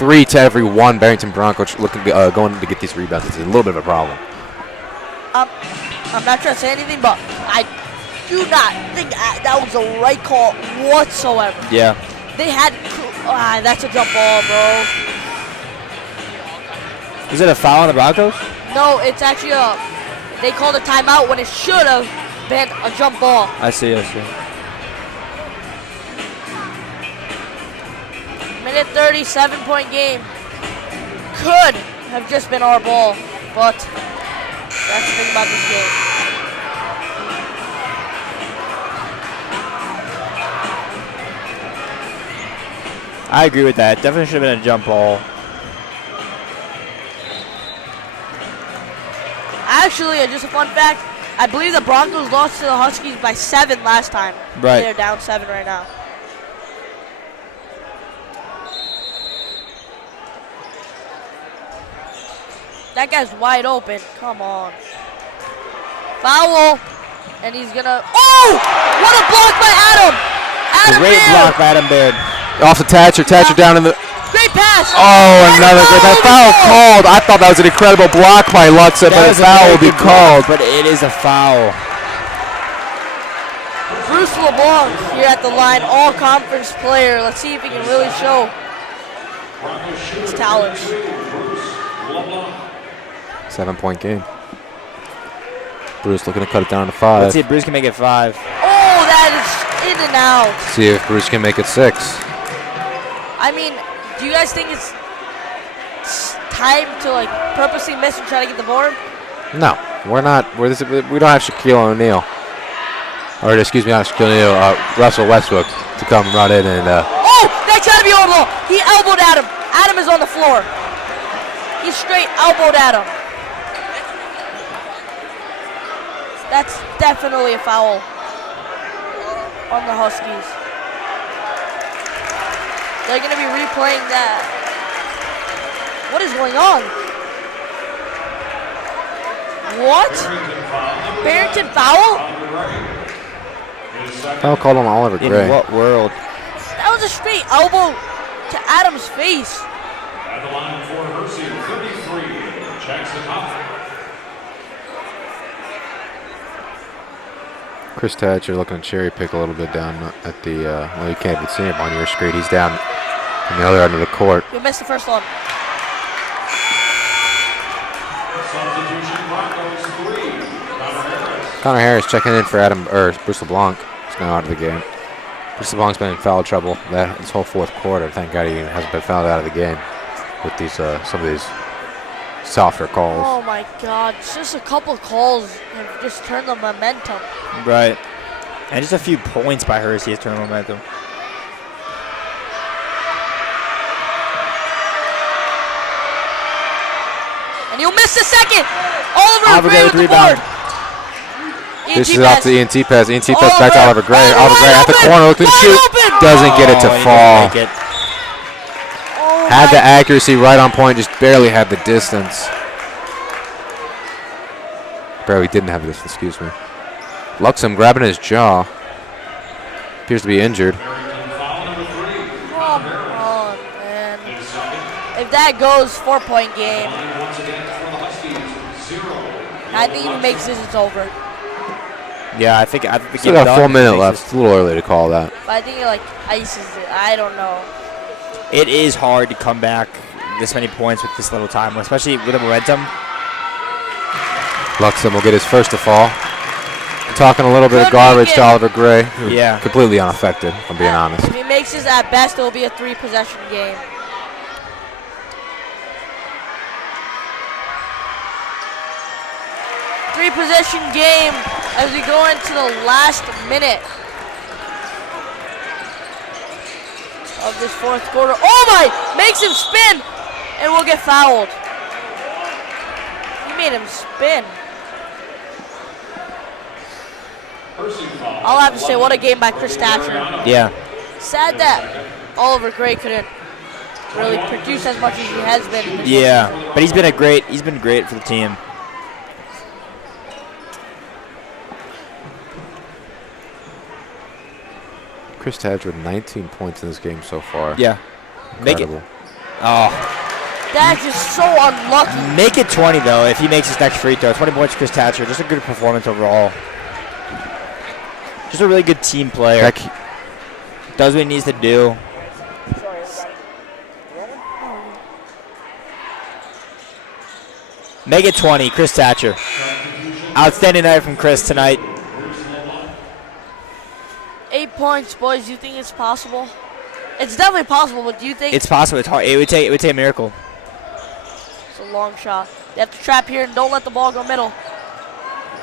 3 to every 1 Barrington Bronco going to get these rebounds. It's a little bit of a problem. I'm not trying to say anything, but I do not think that was the right call whatsoever. Yeah. They had. That's a jump ball, bro. Is it a foul on the Broncos? No, it's actually they called a timeout when it should have been a jump ball. I see. Minute 30, 7-point game. Could have just been our ball, but that's the thing about this game. I agree with that. Definitely should have been a jump ball. Actually, just a fun fact, I believe the Broncos lost to the Huskies by 7 last time. Right. They're down 7 right now. That guy's wide open. Come on. Foul. And he's gonna. Oh! What a block by Adam! Adam Great Baird. block by Adam Baird. Off the Thatcher down in the. Great pass. Oh, another great. That foul called. I thought that was an incredible block by Luxem, but a foul will be called. But it is a foul. Bruce LeBlanc here at the line, all-conference player. Let's see if he can really show his talents. 7-point game. Bruce looking to cut it down to 5. Let's see if Bruce can make it 5. Oh, that is in and out. See if Bruce can make it 6. I mean, do you guys think it's time to like purposely miss and try to get the board? No, we're not. We don't have Shaquille O'Neal, or excuse me, not Shaquille O'Neal. Russell Westbrook to come run in and. Oh, that's gotta be over. He elbowed Adam. Adam is on the floor. He straight elbowed Adam. That's definitely a foul on the Huskies. They're going to be replaying that. What is going on? What? Barrington foul? Foul called on Oliver Gray. In what world? That was a straight elbow to Adam's face. At the line for Hersey, 33, Jackson Huff. Chris Thatcher looking to cherry pick a little bit down at the. Well, you can't even see him on your screen. He's down on the other end of the court. You missed the first one. Substitution Broncos 3, Connor Harris checking in for Bruce LeBlanc. He's now out of the game. Bruce LeBlanc's been in foul trouble this whole 4th quarter. Thank God he hasn't been fouled out of the game with these some of these softer calls. Oh my God! Just a couple calls have just turned the momentum. Right. And just a few points by Hersey has turned the momentum. And you'll miss the second. Oliver Gray with the board. This is off the ENT pass. ENT pass back to Oliver Gray. Oliver Oliver Gray at the open. corner looking to Wide shoot. open. Doesn't get it to he fall. didn't make it. Oh Had the my- accuracy right on point, just barely had the distance. Barely didn't have this, excuse me. Luxem grabbing his jaw. Appears to be injured. Come on, man. If that goes, 4-point game. I think he makes this, it's over. Yeah, I think the Still game's got a full done. minute Makes left. It's a little early to call that. But I think he like ices it. I don't know. It is hard to come back this many points with this little time, especially with the momentum. Luxem will get his first to fall. Talking a little bit of Could garbage make to it. Oliver Gray. who Yeah. Completely unaffected, if I'm being honest. If he makes this at best, it will be a 3-possession game. Three-possession game as we go into the last minute of this fourth quarter. Oh my! Makes him spin, and we'll get fouled. He made him spin. Hersey foul. I'll have to say, what a game by Chris Thatcher. Yeah. Sad that Oliver Gray couldn't really produce as much as he has been. In this Yeah, but he's been great for the team. Chris Thatcher with 19 points in this game so far. Yeah. Make it. Incredible. Oh, That's just so unlucky. make it 20 though. If he makes his next free throw, 20 points, Chris Thatcher. Just a good performance overall. Just a really good team player. Heck, Does what he needs to do. Make it 20, Chris Thatcher. Outstanding night from Chris tonight. 8 points, boys. Do you think it's possible? It's definitely possible, but do you think It's possible. It's hard. It would take a miracle. it's a long shot? They have to trap here and don't let the ball go middle.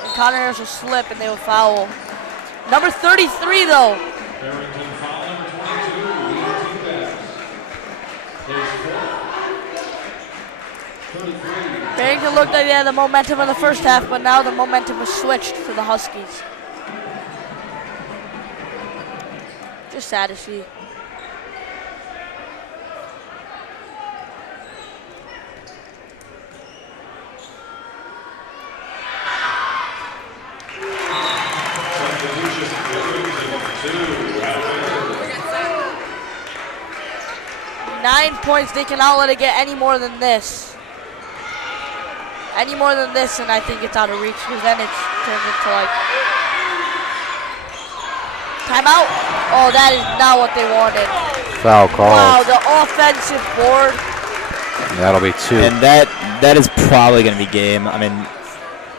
And Connor Harris will slip and they will foul. Number 33, though. Barrington foul number 22. ENT pass. There's 4. Barrington looked like they had the momentum in the first half, but now the momentum was switched for the Huskies. Just sad to see. Substitution. Barrington 2. 9 points, they cannot let it get any more than this. Any more than this, and I think it's out of reach, because then it turns into like timeout. Oh, that is not what they wanted. foul call. Wow, the offensive board. That'll be 2. And that is probably going to be game. I mean,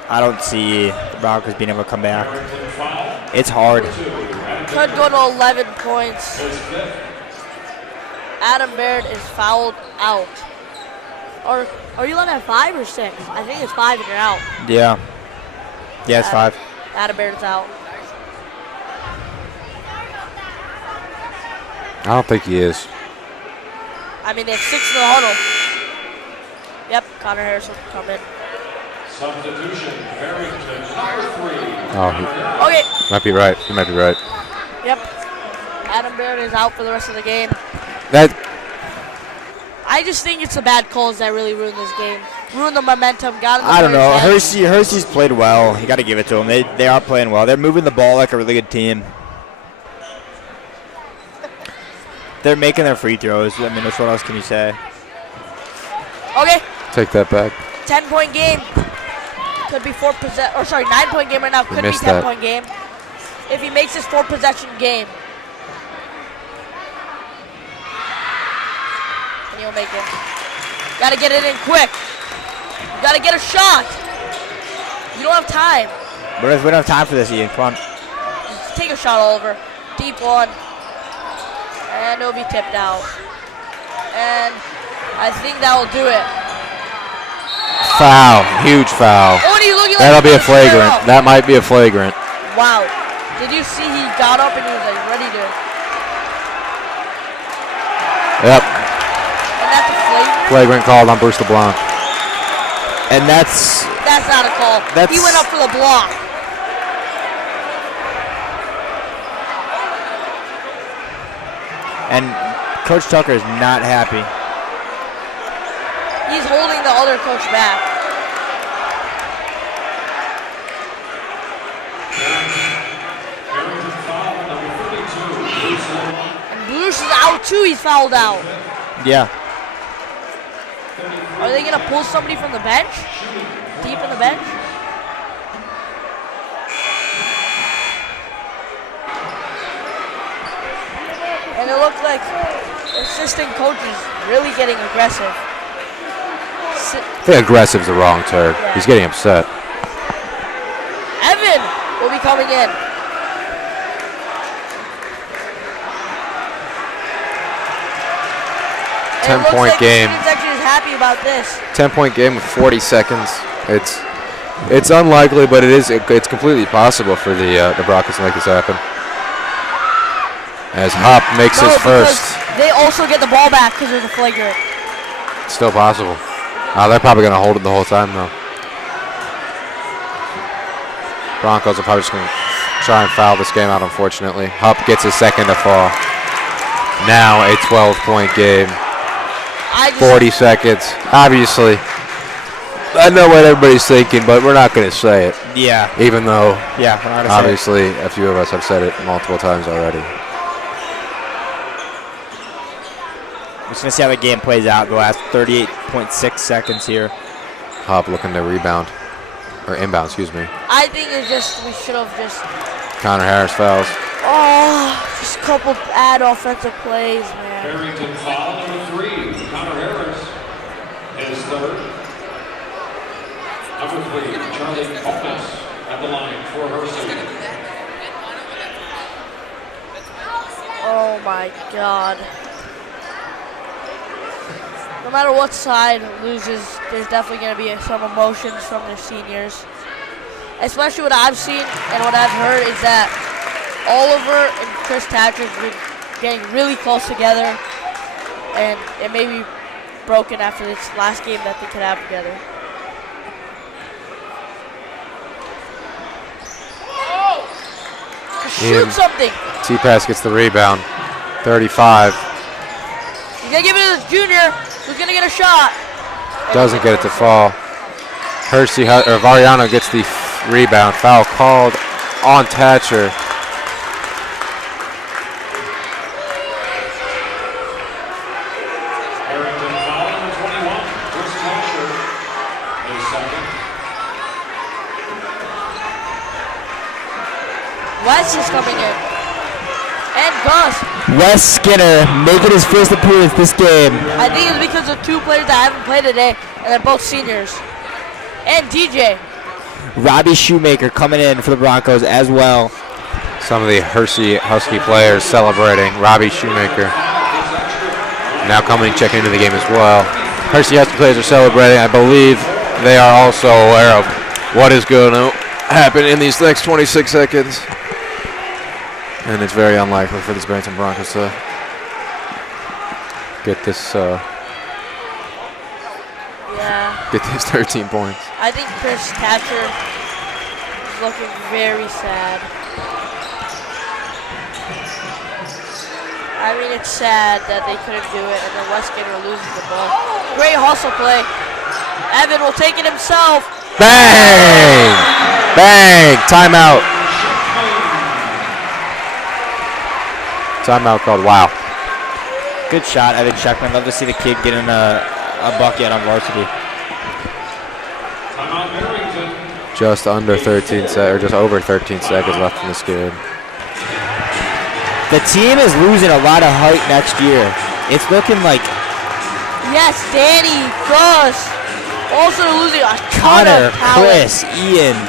I don't see the Broncos being able to come back. It's hard. Could go to 11 points. Adam Baird is fouled out. Or are you allowed to have 5 or 6? I think it's 5 and you're out. Yeah. Yeah, it's 5. Adam Baird's out. I don't think he is. I mean, they have 6 in the huddle. Yep, Connor Harris will come in. Substitution. Barrington number 3. Oh, Okay, he might be right. He might be right. yep. Adam Baird is out for the rest of the game. That I just think it's the bad calls that really ruined this game. Ruined the momentum, got in the I don't know. players' heads. Hersey's played well. You got to give it to them. They are playing well. They're moving the ball like a really good team. They're making their free throws. I mean, what else can you say? Okay, take that back. 10-point game. Could be 9-point game right now. Could be missed that. 10-point game. If he makes this 4-possession game. And he'll make it. Gotta get it in quick. You gotta get a shot. You don't have time. We don't have time for this, Ian. Come on. Just take a shot, Oliver. Deep one. And it'll be tipped out. And I think that will do it. Foul. Huge foul. Oh, and he's looking like That'll be a he's gonna square flagrant. up. That might be a flagrant. Wow. Did you see he got up and he was like ready to. Yep. And that's a flagrant? Flagrant called on Bruce LeBlanc. And that's That's not a call. He went up for the block. And Coach Tucker is not happy. He's holding the other coach back. Barrington foul, number 32. And Bruce is out too. He's fouled out. Yeah. Are they going to pull somebody from the bench? Deep in the bench? And it looks like the assistant coach is really getting aggressive. I think aggressive is the wrong term. Yeah. He's getting upset. Evan will be coming in. And it looks 10-point like game. The student section is happy about this. 10-point game with 40 seconds. It's unlikely, but it's completely possible for the Broncos to make this happen. As Hop makes his first. They also get the ball back because there's a flagrant. Still possible. They're probably going to hold it the whole time, though. Broncos are probably just going to try and foul this game out, unfortunately. Hupp gets his second to fall. Now a 12-point game. 40 seconds. Obviously, I know what everybody's thinking, but we're not going to say it. Yeah. Even though, Yeah, we're not gonna say it. obviously, a few of us have said it multiple times already. We're just going to see how the game plays out the last 38.6 seconds here. Hupp looking to rebound. Or inbound, excuse me. I think it's just, we should have just, Connor Harris fouls. just a couple bad offensive plays, man. Barrington foul, number 3. Connor Harris. His third. Number 3, Charlie Focus at the line for Hersey. Oh my God. No matter what side loses, there's definitely going to be some emotions from their seniors. Especially what I've seen and what I've heard is that Oliver and Chris Thatcher have been getting really close together, and it may be broken after this last game that they could have together. Shoot something! T-Pass gets the rebound. 35. He's going to give it to the junior, who's going to get a shot. Doesn't get it to fall. Variano gets the rebound. Foul called on Thatcher. Barrington foul, number 21. Chris Thatcher. His second. Wes is coming in. And Gus. Wes Skinner making his first appearance this game. I think it's because of two players that haven't played today, and they're both seniors. And DJ. Robbie Shoemaker coming in for the Broncos as well. Some of the Hersey Husky players celebrating. Robbie Shoemaker now coming checking into the game as well. Hersey Husky players are celebrating. I believe they are also aware of what is going to happen in these next 26 seconds. And it's very unlikely for these Barrington Broncos to get this, get these 13 points. I think Chris Thatcher is looking very sad. I mean, it's sad that they couldn't do it, and then Wes Skinner loses the ball. Great hustle play. Evan will take it himself. Bang! Bang! Timeout. Timeout called. Wow. Good shot, Evan Scheckman. Love to see the kid get in a bucket on varsity. Timeout Barrington. Just under 13 seconds, or just over 13 seconds left in this game. The team is losing a lot of height next year. It's looking like Yes, Danny, Gus. Also losing a ton Connor, of talent. Chris, Ian,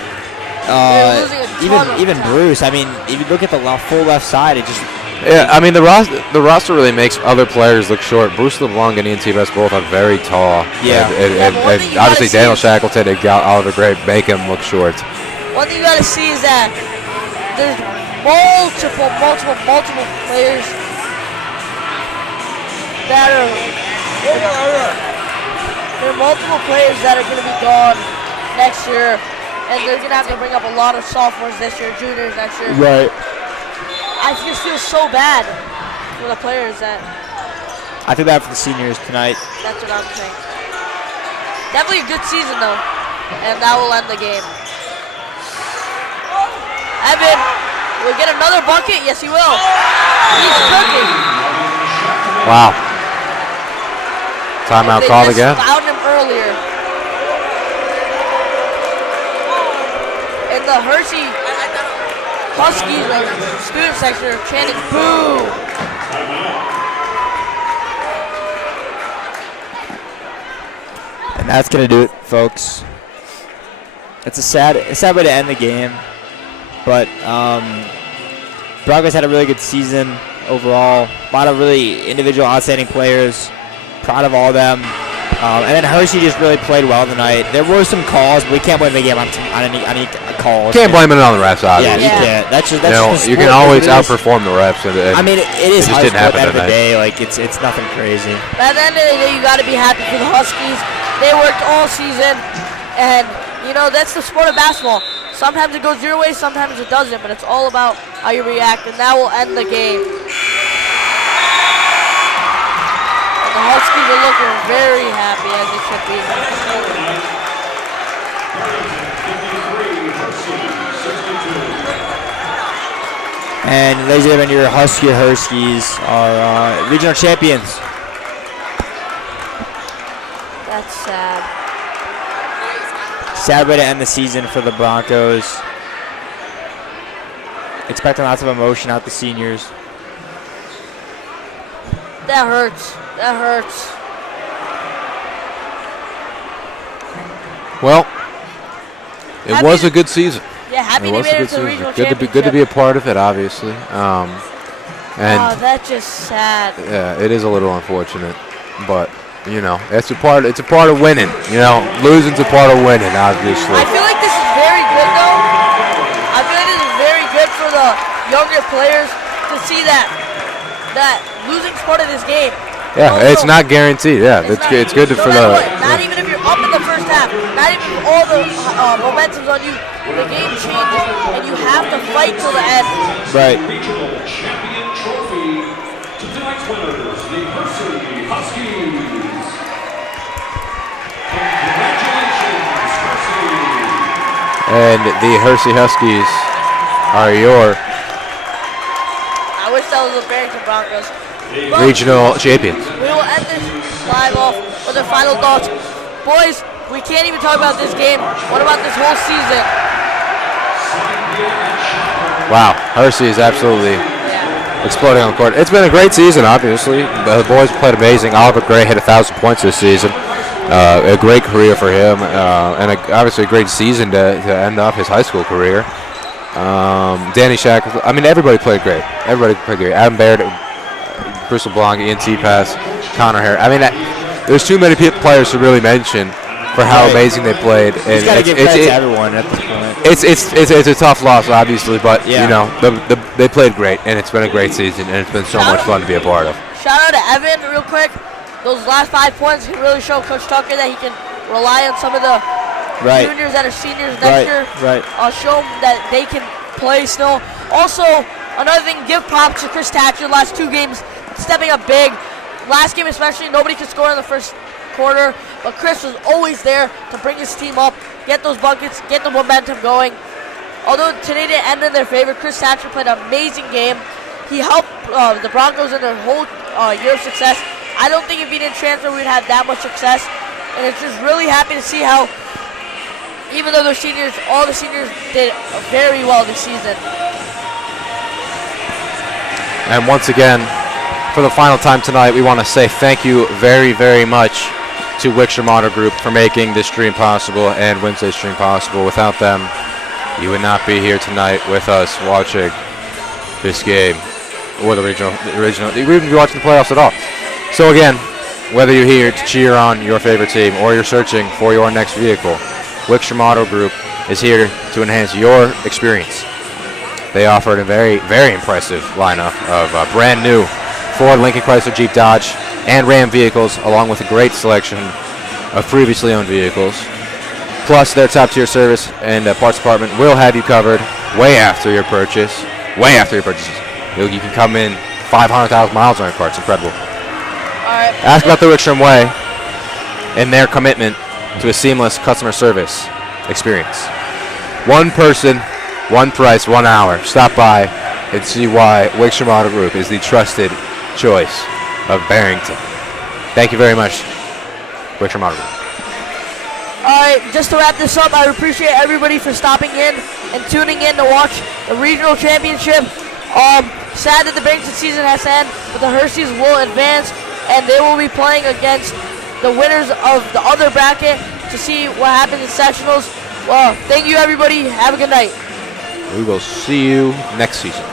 They're losing a ton of even talent. Bruce. I mean, if you look at the full left side, it just Yeah, I mean the roster really makes other players look short. Bruce LeBlanc and Ian T-Best both are very tall. Yeah. and but one thing you obviously gotta Daniel see- Shackleton and Oliver Gray make him look short. One thing you gotta see is that there's multiple players that are there are multiple players that are gonna be gone next year, and they're gonna have to bring up a lot of sophomores this year, juniors next year. right. I just feel so bad for the players that. I feel bad for the seniors tonight. That's what I'm saying. Definitely a good season though, and that will end the game. Evan will get another bucket. Yes, he will. He's cooking. Wow. Timeout called again. They fouled him earlier. And the Hersey Huskies student section are chanting boo. And that's going to do it, folks. It's a sad way to end the game. But Broncos had a really good season overall. A lot of really individual outstanding players. Proud of all of them. And then Hersey just really played well tonight. There were some calls, but we can't blame the game on any calls. Can't blame it on the refs, obviously. Yeah, you can't. That's just you can always outperform the refs. I mean, it is just didn't happen at the end of the tonight. day. Like it's nothing crazy. But at the end of the day, you got to be happy for the Huskies. They worked all season, and you know that's the sport of basketball. Sometimes it goes your way, sometimes it doesn't, but it's all about how you react, and that will end the game. And the Huskies are looking very happy, as they should be. And ladies and gentlemen, your Huskies are regional champions. That's sad. Sad way to end the season for the Broncos. Expecting lots of emotion out the seniors. That hurts. That hurts. Well, it was a good season. Yeah, happy It to was be a there good to the season. regional Good to be a part of it, obviously. And that's just sad. yeah, it is a little unfortunate, but you know, it's a part of winning. You know, losing's a part of winning, obviously. I feel like this is very good, though. I feel like this is very good for the younger players to see that losing's part of this game. Yeah, Also, it's not guaranteed. Yeah, it's good no for matter the. what, not even if you're up in the first half, not even if all the momentum's on you, the game changes, and you have to fight till the end. Right. Regional champion trophy to tonight's winners, the Hersey Huskies. Congratulations, Hersey. And the Hersey Huskies are your I wish that was the Barrington Broncos. But regional champions. we will end this live off with our final thoughts. Boys, we can't even talk about this game. What about this whole season? Wow, Hersey is absolutely exploding on the court. It's been a great season, obviously. The boys played amazing. Oliver Gray hit 1,000 points this season. A great career for him, and obviously a great season to end off his high school career. Danny Shackleton. I mean, everybody played great. Adam Baird, Bristol Blanc, Ian T-Pass, Connor Hare. I mean, there's too many players to really mention for how amazing they played. He's got to give credit to everyone at this point. It's a tough loss, obviously, but Yeah. you know they played great, and it's been a great season, and it's been so much fun to be a part of. Shout out to Evan real quick. Those last 5 points can really show Coach Tucker that he can rely on some of the juniors that are seniors next year. Right. Show them that they can play still. Also, another thing, give props to Chris Thatcher the last 2 games, stepping up big. Last game especially, nobody could score in the first quarter, but Chris was always there to bring his team up, get those buckets, get the momentum going. Although today didn't end in their favor, Chris Thatcher played an amazing game. He helped the Broncos in their whole year of success. I don't think if he didn't transfer, we'd have that much success. And it's just really happy to see how, even though they're seniors, all the seniors did very well this season. And once again, for the final time tonight, we want to say thank you very, very much to Wickshire Model Group for making this stream possible and Wednesday's stream possible. Without them, you would not be here tonight with us watching this game or the original. You wouldn't be watching the playoffs at all. So again, whether you're here to cheer on your favorite team or you're searching for your next vehicle, Wickshire Model Group is here to enhance your experience. They offered a very, very impressive lineup of brand new Ford, Lincoln, Chrysler, Jeep, Dodge, and Ram vehicles, along with a great selection of previously owned vehicles. Plus, their top-tier service and parts department will have you covered way after your purchase. You can come in 500,000 miles on your car. It's incredible. All right. Ask about the Wickstrom Way and their commitment to a seamless customer service experience. One person, one price, 1 hour. Stop by and see why Wickstrom Auto Group is the trusted choice of Barrington. Thank you very much, Wickstrom Auto Group. All right, just to wrap this up, I appreciate everybody for stopping in and tuning in to watch the regional championship. Sad that the Barrington season has to end, but the Herseys will advance, and they will be playing against the winners of the other bracket to see what happens in sectionals. Well, thank you, everybody. Have a good night. We will see you next season.